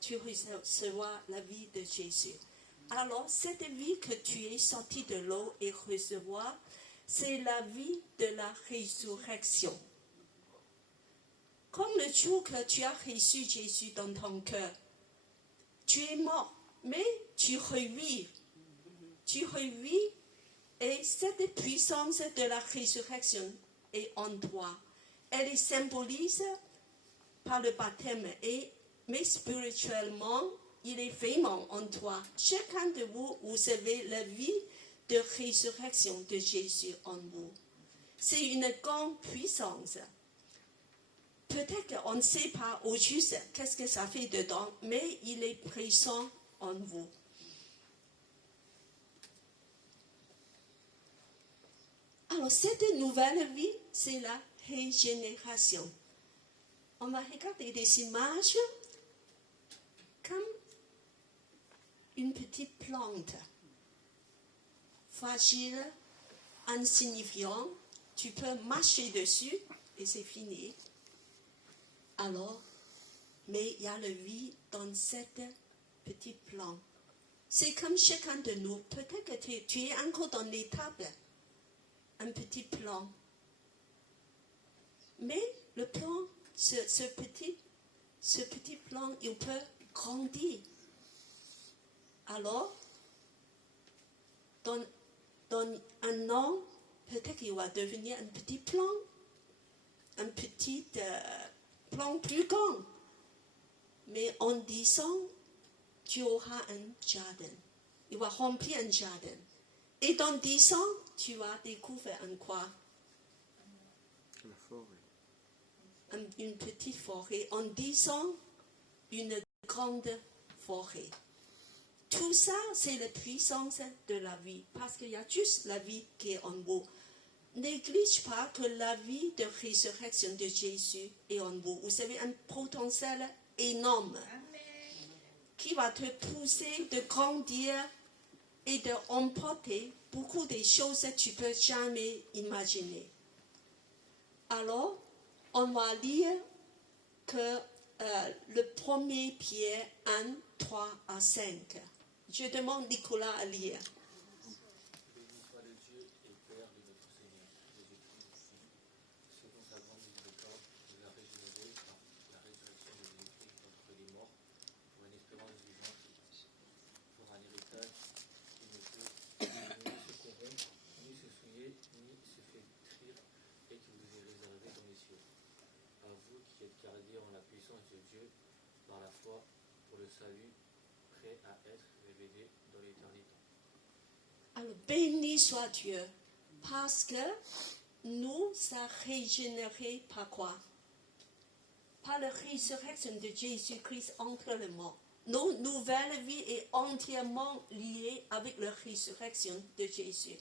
tu recevras la vie de Jésus. Alors, cette vie que tu es sorti de l'eau et recevoir, c'est la vie de la résurrection. Comme le jour que tu as reçu Jésus dans ton cœur, tu es mort, mais tu revis. Tu revis et cette puissance de la résurrection est en toi. Elle est symbolisée par le baptême, mais spirituellement, il est vraiment en toi. Chacun de vous, vous avez la vie de résurrection de Jésus en vous. C'est une grande puissance. Peut-être qu'on ne sait pas au juste qu'est-ce que ça fait dedans, mais il est présent en vous. Alors, cette nouvelle vie, c'est la régénération. On va regarder des images comme une petite plante, fragile, insignifiante. Tu peux marcher dessus et c'est fini. Alors, mais il y a la vie dans cette petite plante. C'est comme chacun de nous. Peut-être que tu es encore dans l'étape, un petit plan. Mais le plan, ce petit plan, il peut grandir. Alors, dans un an, peut-être qu'il va devenir un petit plan, un petit plan plus grand. Mais en 10 ans, tu auras un jardin. Il va remplir un jardin. Et dans 10 ans, tu vas découvrir un quoi? La forêt. Une petite forêt. En 10 ans, une grande forêt. Tout ça, c'est la puissance de la vie. Parce qu'il y a juste la vie qui est en vous. Néglige pas que la vie de résurrection de Jésus est en vous. Vous avez un potentiel énorme qui va te pousser de grandir et d'emporter beaucoup de choses que tu ne peux jamais imaginer. Alors, on va lire que le 1er Pierre 1, 3 à 5. Je demande Nicolas à lire. Béni soit le Dieu et Père de notre Seigneur Jésus-Christ, selon sa grande miséricorde, nous a régénérés par la résurrection de Jésus-Christ d'entre les morts, pour une espérance vivante, pour un héritage qui ne peut ni se corrompre, ni se souiller, ni se fait pour le salut prêt à être révélé dans l'éternité. Alors, béni soit Dieu, parce que nous a régénérés par quoi? Par la résurrection de Jésus-Christ entre les morts. Nos nouvelles vies est entièrement liée avec la résurrection de Jésus.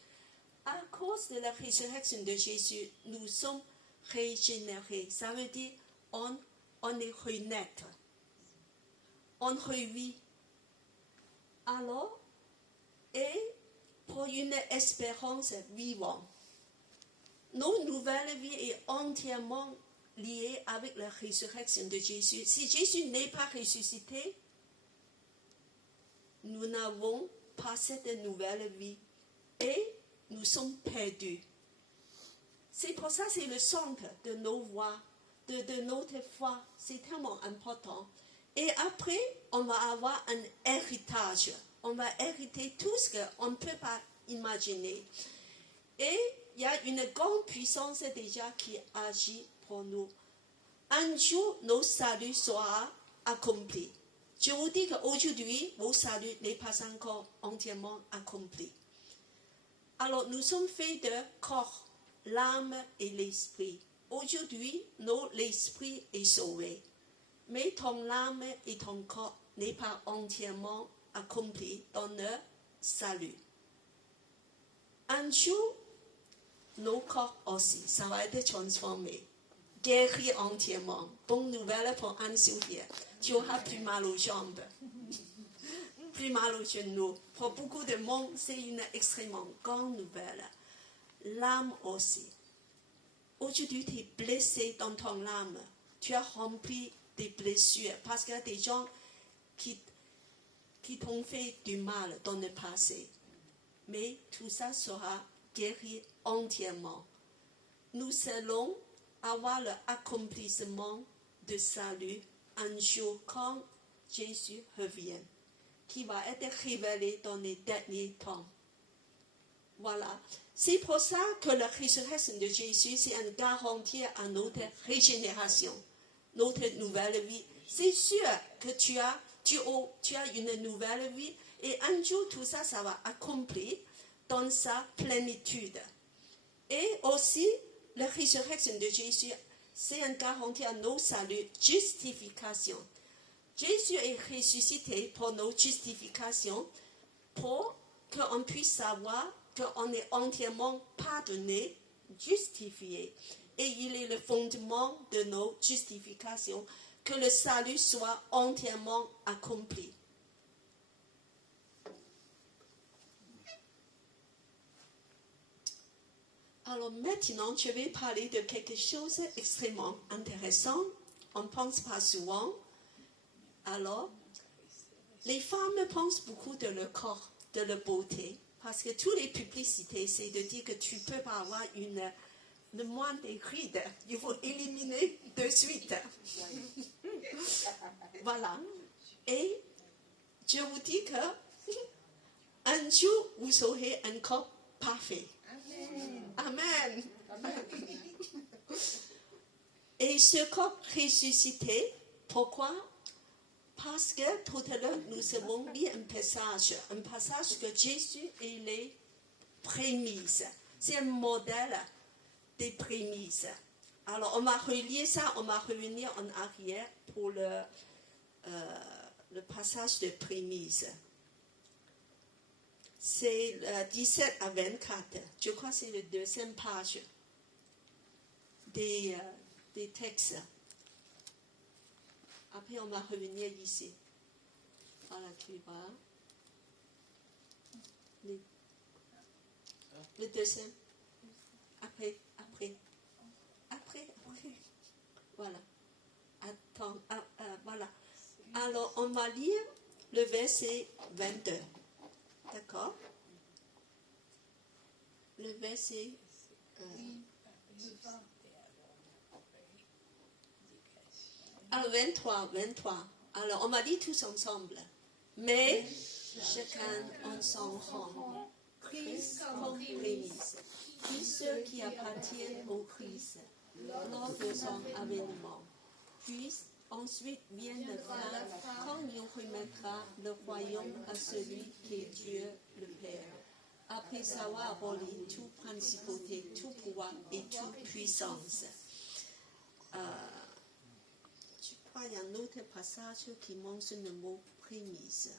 À cause de la résurrection de Jésus, nous sommes régénérés. Ça veut dire on est renaître. On revit. Alors, et pour une espérance vivante. Nos nouvelles vies est entièrement liées avec la résurrection de Jésus. Si Jésus n'est pas ressuscité, nous n'avons pas cette nouvelle vie et nous sommes perdus. C'est pour ça que c'est le centre de nos voix, de notre foi. C'est tellement important. Et après, on va avoir un héritage. On va hériter tout ce qu'on ne peut pas imaginer. Et il y a une grande puissance déjà qui agit pour nous. Un jour, nos saluts sera accomplis. Je vous dis qu'aujourd'hui, vos saluts n'est pas encore entièrement accompli. Alors, nous sommes faits de corps, l'âme et l'esprit. Aujourd'hui, l'esprit est sauvé. Mais ton âme et ton corps n'est pas entièrement accompli dans le salut. Un jour, nos corps aussi, ça va être transformé, guéri entièrement. Bonne nouvelle pour Anne-Sophie, tu auras plus mal aux jambes, plus mal aux genoux. Pour beaucoup de monde, c'est une extrêmement grande nouvelle. L'âme aussi. Aujourd'hui, tu es blessé dans ton âme. Tu as rempli des blessures parce qu'il y a des gens qui t'ont fait du mal dans le passé. Mais tout ça sera guéri entièrement. Nous allons avoir l'accomplissement de salut un jour quand Jésus revient, qui va être révélé dans les derniers temps. Voilà. C'est pour ça que la résurrection de Jésus, c'est une garantie à notre régénération, notre nouvelle vie. C'est sûr que tu as une nouvelle vie et un jour tout ça, ça va accomplir dans sa plénitude. Et aussi, la résurrection de Jésus, c'est une garantie à nos saluts, justification. Jésus est ressuscité pour nos justifications, pour qu'on puisse savoir qu'on est entièrement pardonné, justifié. Et il est le fondement de nos justifications, que le salut soit entièrement accompli. Alors maintenant, je vais parler de quelque chose d'extrêmement intéressant. On ne pense pas souvent. Alors, les femmes pensent beaucoup de leur corps, de leur beauté, parce que toutes les publicités, c'est de dire que tu ne peux pas avoir le moindre des rides. Il faut éliminer de suite. Voilà. Et je vous dis que un jour, vous aurez un corps parfait. Amen. Et ce corps ressuscité, pourquoi? Parce que tout à l'heure, nous avons lu un passage que Jésus est les prémices. C'est un modèle des prémices. Alors, on va relire ça, on va revenir en arrière pour le passage de prémices. C'est 17 à 24. Je crois que c'est la deuxième page des textes. Après, on va revenir ici. Voilà, tu vois. Le deuxième. Après. Voilà. Attends, voilà. Alors, on va lire le verset 22. D'accord? Le verset... alors, 23. Alors, on va lire tous ensemble. Mais chacun en son rang. Christ comme prémisse. Puis ceux qui appartiennent au Christ lors de son avènement. Puis ensuite vient le frère quand il remettra le royaume à celui qui est Dieu le Père. Après avoir aboli toute principauté, tout pouvoir et toute puissance. Je crois qu'il y a un autre passage qui mentionne le mot prémisse.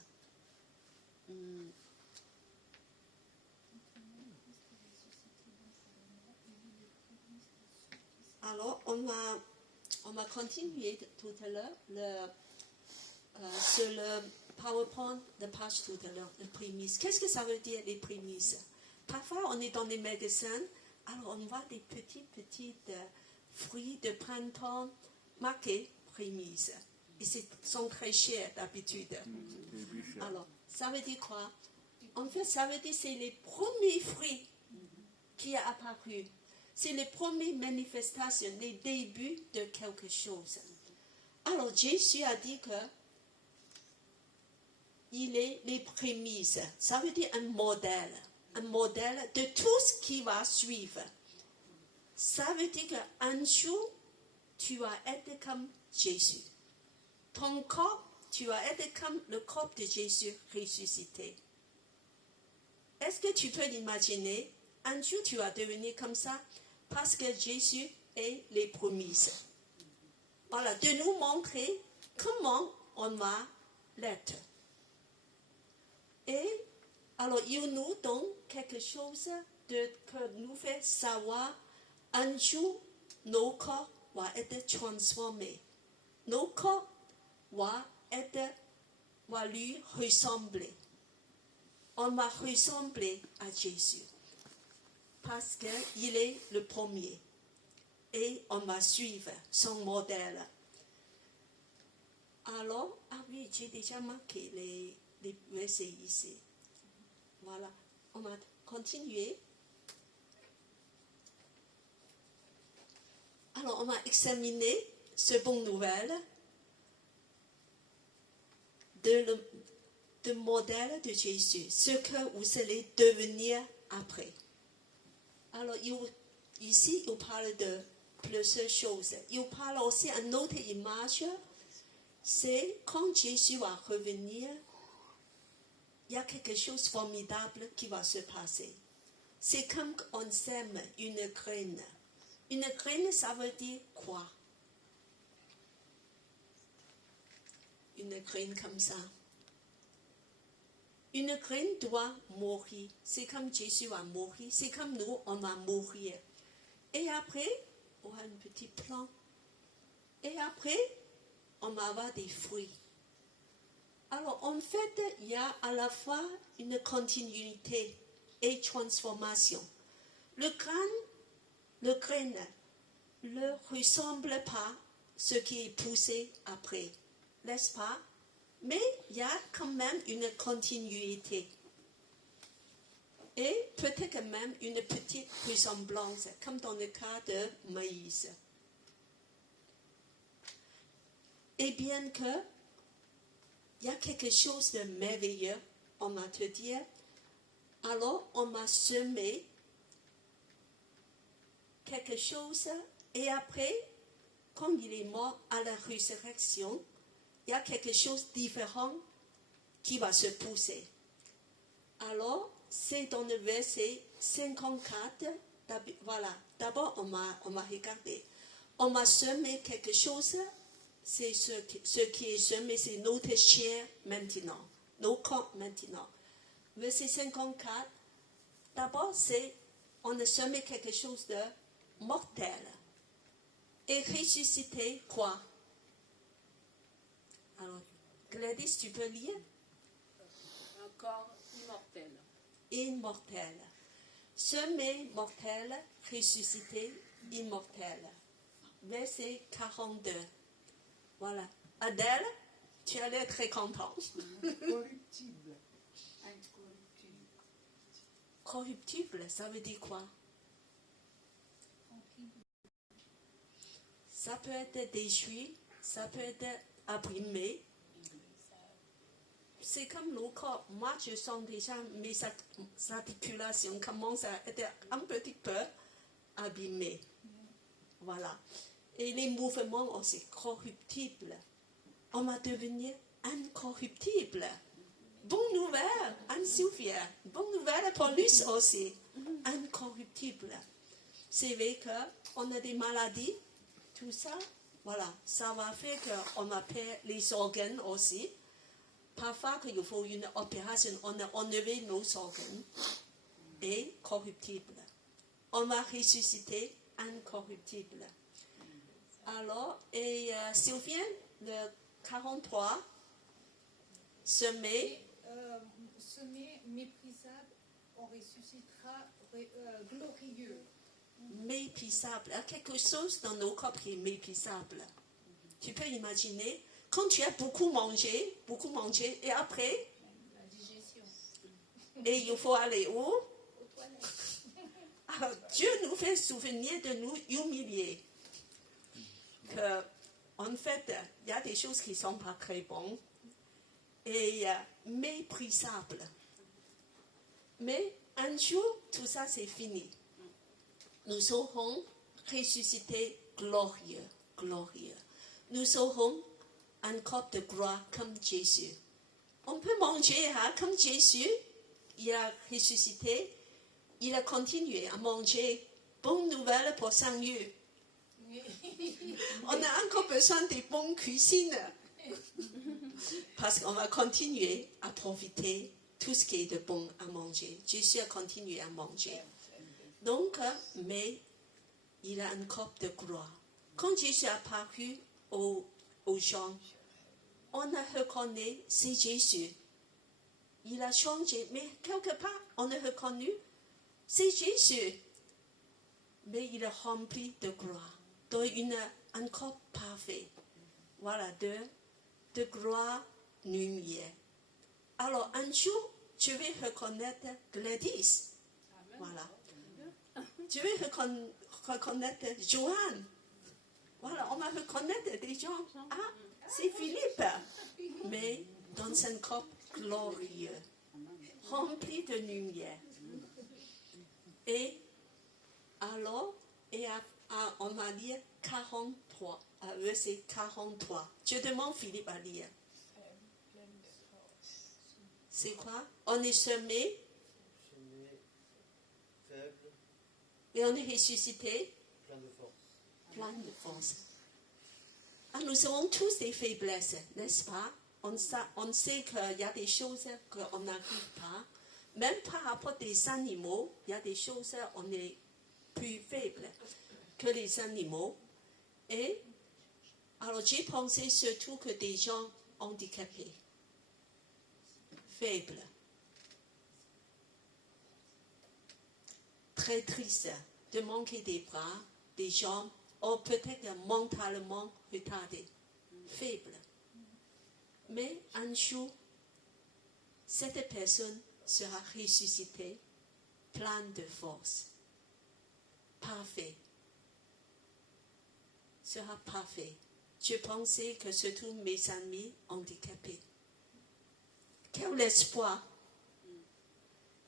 Alors, on va continuer tout à l'heure sur le PowerPoint, la page tout à l'heure, les prémices. Qu'est-ce que ça veut dire, les prémices? Parfois, on est dans les magasins, alors on voit des petits fruits de printemps marqués prémices. Et ils sont très chers d'habitude. Alors, ça veut dire quoi? En fait, ça veut dire que c'est les premiers fruits qui sont apparus. C'est les premières manifestations, les débuts de quelque chose. Alors, Jésus a dit que il est les prémices. Ça veut dire un modèle de tout ce qui va suivre. Ça veut dire qu'un jour, tu vas être comme Jésus. Ton corps, tu vas être comme le corps de Jésus ressuscité. Est-ce que tu peux l'imaginer? Un jour, tu vas devenir comme ça parce que Jésus est les promesses. Voilà, de nous montrer comment on va l'être. Et alors, il nous donne quelque chose que nous fait savoir. Un jour, nos corps vont être transformés. Nos corps vont lui ressembler. On va ressembler à Jésus. Parce qu'il est le premier. Et on va suivre son modèle. Alors, ah oui, j'ai déjà marqué les versets ici. Voilà, on va continuer. Alors, on va examiner ce bon nouvelle de modèle de Jésus, ce que vous allez devenir après. Alors, ici, il parle de plusieurs choses. Il parle aussi d'une autre image, c'est quand Jésus va revenir, il y a quelque chose de formidable qui va se passer. C'est comme on sème une graine. Une graine, ça veut dire quoi? Une graine comme ça. Une graine doit mourir. C'est comme Jésus va mourir. C'est comme nous, on va mourir. Et après, on a un petit plant. Et après, on va avoir des fruits. Alors, en fait, il y a à la fois une continuité et transformation. Le grain ne ressemble pas à ce qui est poussé après, n'est-ce pas? Mais il y a quand même une continuité. Et peut-être même une petite ressemblance, comme dans le cas de maïs. Et bien que il y a quelque chose de merveilleux, on va te dire, alors on va semer quelque chose, et après, quand il est mort à la résurrection, il y a quelque chose de différent qui va se pousser. Alors, c'est dans le verset 54, voilà, d'abord on va regarder. On va semer quelque chose, c'est ce qui est semé, c'est notre chair maintenant, nos corps maintenant. Verset 54, d'abord on a semé quelque chose de mortel. Et ressuscité quoi? Alors, Gladys, tu peux lire? Un corps immortel. Immortel. Semé mortel, ressuscité immortel. Verset 42. Voilà. Adèle, tu as l'air très contente. Corruptible. Incorruptible. Corruptible, ça veut dire quoi? Ça peut être détruit, ça peut être abîmé. C'est comme le corps. Moi, je sens déjà mes articulations commencent à être un petit peu abîmées. Voilà. Et les mouvements aussi corruptibles. On va devenir incorruptible. Bonne nouvelle, Anne-Sophia. Bonne nouvelle pour Luce aussi. Incorruptible. C'est vrai qu'on a des maladies, tout ça. Voilà, ça va faire qu'on a perdre les organes aussi. Parfois, qu'il faut une opération, on a enlevé nos organes. Et corruptible. On va ressusciter incorruptible. Alors, et Sylvain, le 43, semé. Semé méprisable, on ressuscitera glorieux. Méprisable. Il y a quelque chose dans nos corps qui est méprisable. Tu peux imaginer, quand tu as beaucoup mangé, et après, La digestion. et il faut aller où? Aux toilettes. Alors, Dieu nous fait souvenir de nous humilier. Que, en fait, il y a des choses qui ne sont pas très bonnes et méprisables. Mais un jour, tout ça, c'est fini. Nous serons ressuscités glorieux, glorieux. Nous serons un corps de gloire comme Jésus. On peut manger comme Jésus, il a ressuscité, il a continué à manger. Bonne nouvelle pour Saint-Lieu. On a encore besoin de bonnes cuisines. Parce qu'on va continuer à profiter tout ce qui est de bon à manger. Jésus a continué à manger. Donc, mais il a un corps de gloire. Quand Jésus est apparu aux gens, on a reconnu, c'est Jésus. Il a changé, mais quelque part, on a reconnu, c'est Jésus. Mais il est rempli de gloire, un corps parfait. Voilà, de gloire, lumière. Alors, un jour, je vais reconnaître Gladys. Voilà. Je vais reconnaître Joanne. Voilà, on va reconnaître des gens. Ah, c'est Philippe. Mais dans un corps glorieux, rempli de lumière. Et alors, on va lire 43, verset 43. Je demande Philippe à lire. C'est quoi? On est semé. Faible, Et on est ressuscité. plein de force. Plein de force. Ah, nous avons tous des faiblesses, n'est-ce pas? On sait qu'il y a des choses qu'on n'arrive pas. Même par rapport aux animaux, il y a des choses on est plus faible que les animaux. Et alors j'ai pensé surtout que des gens handicapés, faibles, très tristes, de manquer des bras, des jambes, ou peut-être mentalement retardés, faibles. Mais un jour, cette personne sera ressuscitée, pleine de force, parfait, sera parfait. Je pensais que surtout mes amis handicapés. Quel espoir!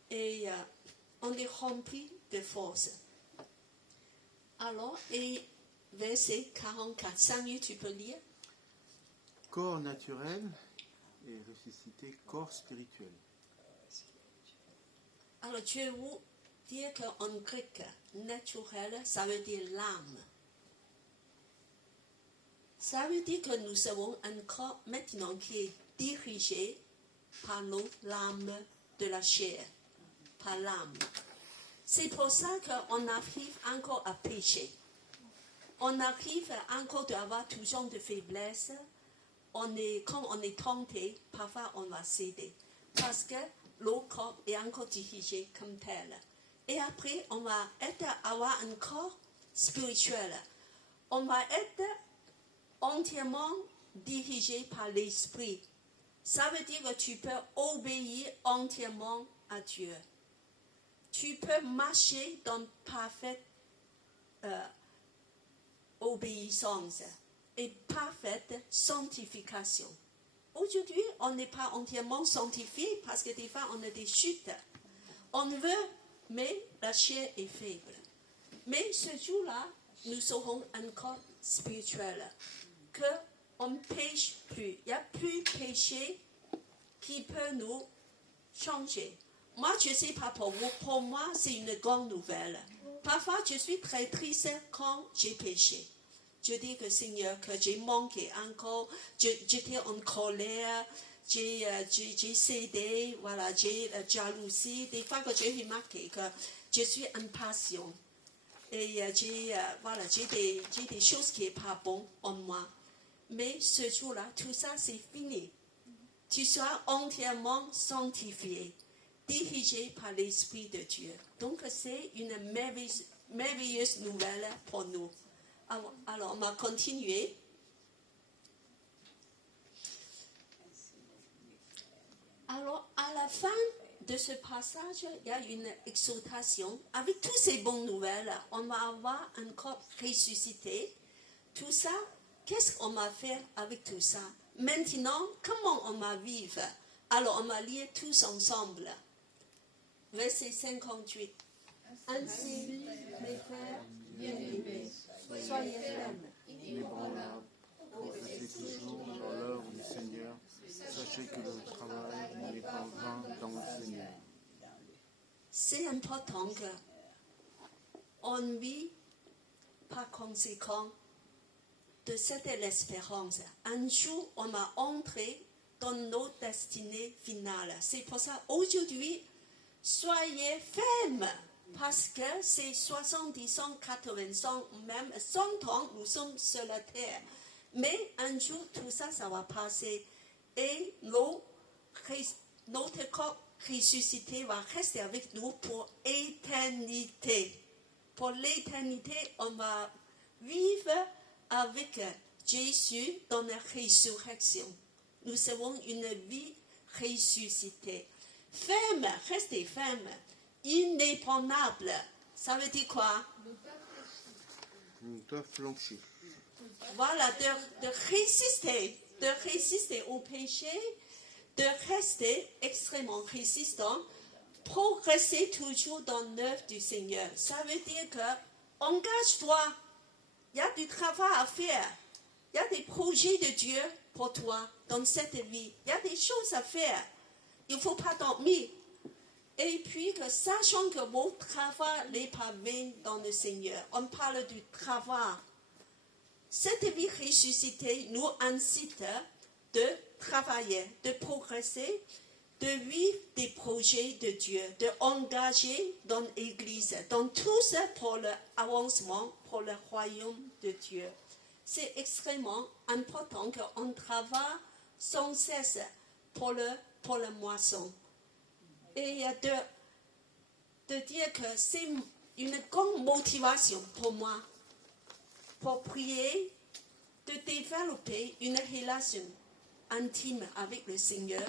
Et on est rempli de force. Alors, et verset 44, Samuel, tu peux lire? Corps naturel et ressuscité corps spirituel. Alors, je vais vous dire qu'en grec, naturel, ça veut dire l'âme. Ça veut dire que nous avons un corps maintenant qui est dirigé par l'âme de la chair, par l'âme. C'est pour ça qu'on arrive encore à pécher. On arrive encore à avoir tout genre de faiblesse. Quand on est tenté, parfois on va céder. Parce que le corps est encore dirigé comme tel. Et après, on va avoir un corps spirituel. On va être entièrement dirigé par l'esprit. Ça veut dire que tu peux obéir entièrement à Dieu. Tu peux marcher dans parfaite obéissance et parfaite sanctification. Aujourd'hui, on n'est pas entièrement sanctifié parce que des fois, on a des chutes. On veut, mais la chair est faible. Mais ce jour-là, nous serons un corps spirituel que on ne pêche plus. Il n'y a plus péché qui peut nous changer. Moi, je ne sais pas pour vous, pour moi, c'est une grande nouvelle. Parfois, je suis très triste quand j'ai péché. Je dis que Seigneur, que j'ai manqué encore, j'étais en colère, j'ai cédé, voilà, j'ai la jalousie. Des fois que j'ai remarqué que je suis impatient. Et j'ai des choses qui ne sont pas bonnes en moi. Mais ce jour-là, tout ça, c'est fini. Tu seras entièrement sanctifié, dirigé par l'Esprit de Dieu. Donc, c'est une merveilleuse nouvelle pour nous. Alors, on va continuer. Alors, à la fin de ce passage, il y a une exhortation. Avec toutes ces bonnes nouvelles, on va avoir un corps ressuscité. Tout ça, qu'est-ce qu'on va faire avec tout ça? Maintenant, comment on va vivre? Alors, on va lire tous ensemble. Verset 58. Ainsi, mes frères bien-aimés, soyez fermes, inébranlables, progressez toujours dans l'œuvre du Seigneur. Sachez que le travail n'est pas vain dans le Seigneur. C'est important qu'on vit par conséquent de cette espérance. Un jour, on va entrer dans notre destinée finale. C'est pour ça, aujourd'hui, soyez fermes, parce que c'est 70 ans, 80 ans, même 100 ans, nous sommes sur la terre. Mais un jour, tout ça, ça va passer. Et notre corps ressuscité va rester avec nous pour l'éternité. Pour l'éternité, on va vivre avec Jésus dans la résurrection. Nous avons une vie ressuscitée. Ferme, restez ferme, inébranlable. Ça veut dire quoi? Nous ne doivent flancher. Voilà, de résister au péché, de rester extrêmement résistant, progresser toujours dans l'œuvre du Seigneur. Ça veut dire que engage-toi. Il y a du travail à faire. Il y a des projets de Dieu pour toi dans cette vie. Il y a des choses à faire. Il ne faut pas dormir. Et puis, sachant que mon travail n'est pas vain dans le Seigneur. On parle du travail. Cette vie ressuscitée nous incite de travailler, de progresser, de vivre des projets de Dieu, de engager dans l'Église, dans tout ça pour l'avancement, pour le royaume de Dieu. C'est extrêmement important qu'on travaille sans cesse pour le moisson. Et de dire que c'est une grande motivation pour moi, pour prier, de développer une relation intime avec le Seigneur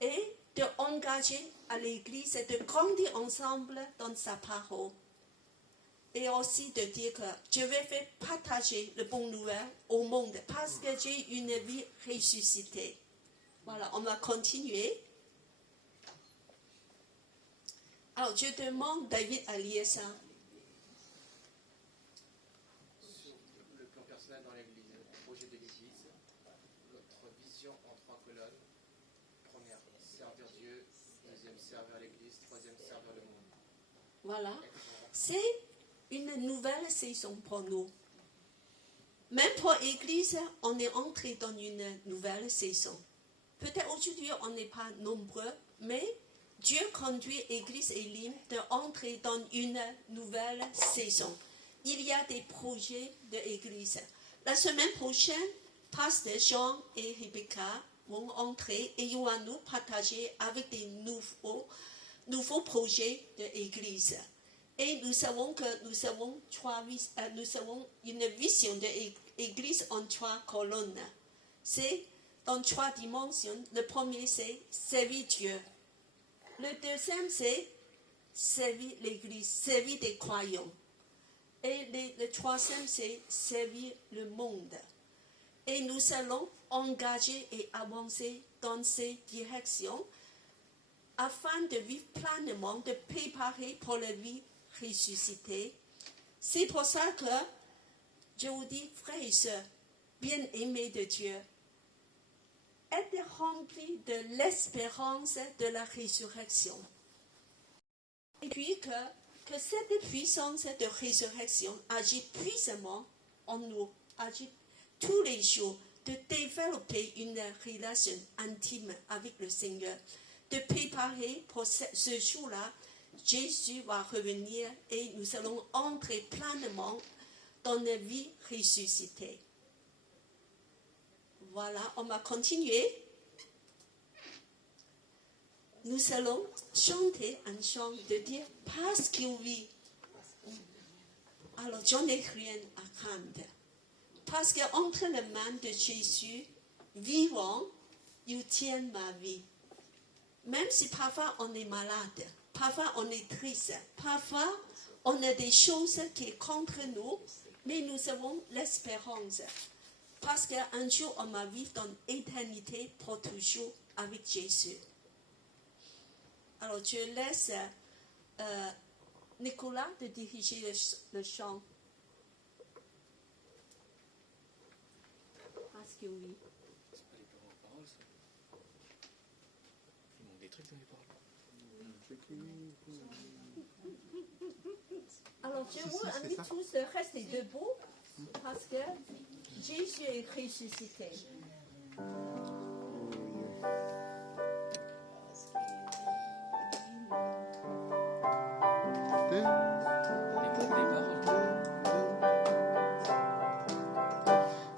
et d'engager à l'Église, de grandir ensemble dans sa parole. Et aussi de dire que je vais faire partager le bon nouvelle au monde parce que j'ai une vie ressuscitée. Voilà, on va continuer. Alors, je demande David à lire ça. Sur le plan personnel dans l'Église, le projet de l'Église, notre vision en 3 colonnes. Première, servir Dieu. Deuxième, servir l'Église. Troisième, servir le monde. Voilà. C'est une nouvelle saison pour nous. Même pour l'Église, on est entré dans une nouvelle saison. Peut-être aujourd'hui, on n'est pas nombreux, mais Dieu conduit l'Église et l'hymne d'entrer dans une nouvelle saison. Il y a des projets de l'Église. La semaine prochaine, Pasteur Jean et Rebecca vont entrer et ils vont nous partager avec des nouveaux projets de l'Église. Et nous savons que nous avons une vision de l'Église en 3 colonnes. C'est dans 3 dimensions. Le premier, c'est servir Dieu. Le deuxième, c'est servir l'Église, servir des croyants. Et le troisième, c'est servir le monde. Et nous allons engager et avancer dans ces directions afin de vivre pleinement, de préparer pour la vie ressuscitée. C'est pour ça que je vous dis, frères et sœurs, bien-aimés de Dieu, être remplis de l'espérance de la résurrection. Et puis que cette puissance de résurrection agit puissamment en nous, agit tous les jours, de développer une relation intime avec le Seigneur, de préparer pour ce jour-là. Jésus va revenir et nous allons entrer pleinement dans la vie ressuscitée. Voilà, on va continuer. Nous allons chanter un chant de dire parce qu'il vit. Alors, je n'ai rien à craindre. Parce qu'entre les mains de Jésus, vivant, il tient ma vie. Même si parfois on est malade, parfois on est triste, parfois on a des choses qui sont contre nous, mais nous avons l'espérance. Parce qu'un jour, on va vivre dans l'éternité pour toujours avec Jésus. Alors, je laisse Nicolas de diriger le chant. Parce que oui. C'est pas les paroles, ça. Il manque des trucs dans les paroles. Alors, je vous invite tous à rester debout parce que Jésus est ressuscité.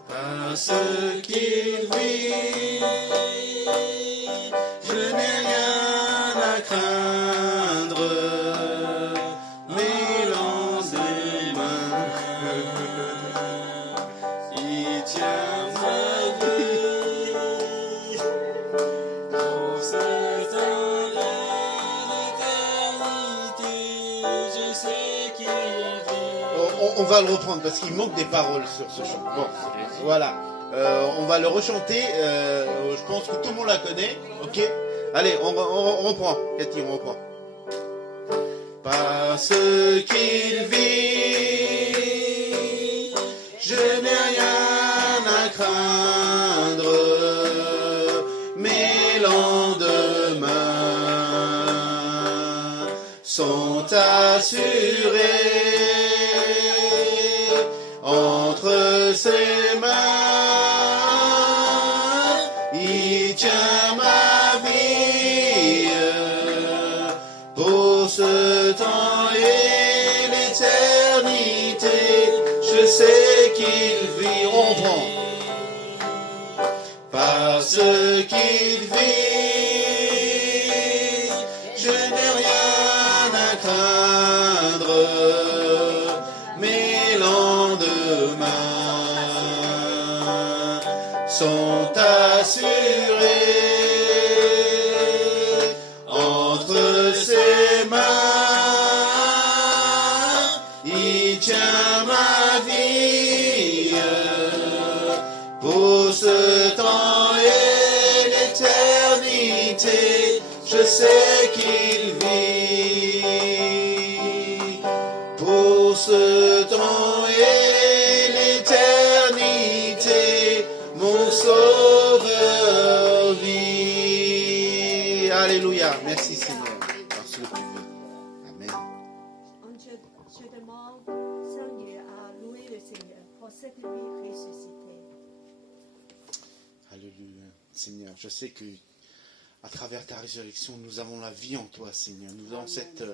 Parce qu'il vit, je n'ai rien à craindre, mais lendemain, il tient ma vie. Pour cette éternité, je sais qu'il vit. On va le reprendre parce qu'il manque des paroles sur ce chant. Bon, voilà. On va le rechanter. Je pense que tout le monde la connaît. Ok. Allez, on reprend. Cathy, on reprend. Parce qu'il vit, je n'ai rien à craindre. Mes lendemains sont assurés entre ses mains. Il tient ma vie pour ce temps et l'éternité. Je sais qu'il vit, on prend. Parce qu'il vit, je n'ai rien à craindre. Mes lendemains sont assurés entre ses mains. Il tient ma vie pour ce temps et l'éternité. Je sais qu'il vit pour ce temps et l'éternité. Mon sauveur vit. Alléluia. Merci Seigneur. Parce que tu vis. Amen. Je demande Seigneur à louer le Seigneur pour cette vie ressuscitée. Alléluia. Seigneur, je sais que à travers ta résurrection, nous avons la vie en toi, Seigneur. Nous avons cette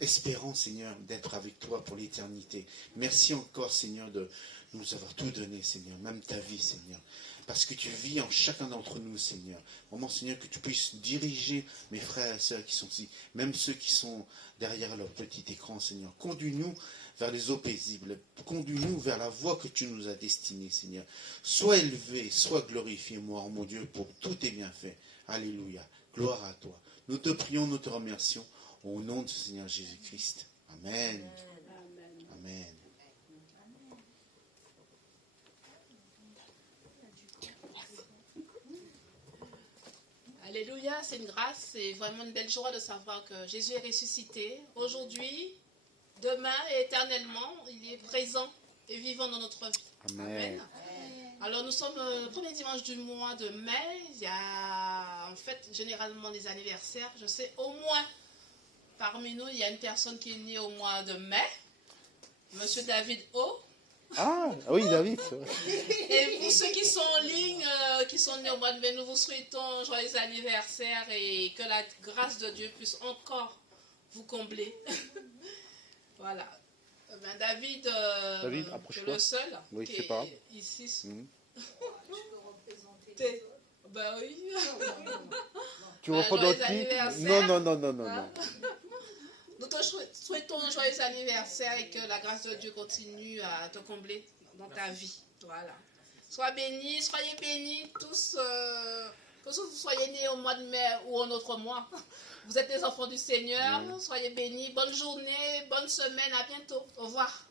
espérance, Seigneur, d'être avec toi pour l'éternité. Merci encore, Seigneur, de nous avoir tout donné, Seigneur, même ta vie, Seigneur. Parce que tu vis en chacun d'entre nous, Seigneur. Vraiment, Seigneur, que tu puisses diriger mes frères et sœurs qui sont ici, même ceux qui sont derrière leur petit écran, Seigneur. Conduis-nous vers les eaux paisibles. Conduis-nous vers la voie que tu nous as destinée, Seigneur. Sois élevé, sois glorifié, moi, mon Dieu, pour tous tes bienfaits. Alléluia. Gloire à toi. Nous te prions, nous te remercions. Au nom de Seigneur Jésus-Christ. Amen. Amen. Alléluia, c'est une grâce, c'est vraiment une belle joie de savoir que Jésus est ressuscité. Aujourd'hui, demain et éternellement, il est présent et vivant dans notre vie. Amen. Alors nous sommes le premier dimanche du mois de mai. Il y a en fait généralement des anniversaires. Je sais au moins parmi nous, il y a une personne qui est née au mois de mai. Monsieur David O. Ah, oui, David. Et pour ceux qui sont en ligne, qui sont nés au mois de mai, nous vous souhaitons un joyeux anniversaire et que la grâce de Dieu puisse encore vous combler. Voilà. Ben David, David, c'est approche-toi. le seul Oui, qui c'est pas grave. est ici. Mhm. Ben oui. Tu Ben, représentes joyeux qui? anniversaire. Non. Hein? Nous te souhaitons un joyeux anniversaire et que la grâce de Dieu continue à te combler dans ta vie. Voilà. Sois béni, soyez bénis tous, que vous soyez nés au mois de mai ou un autre mois. Vous êtes des enfants du Seigneur. Soyez bénis. Bonne journée, bonne semaine. À bientôt. Au revoir.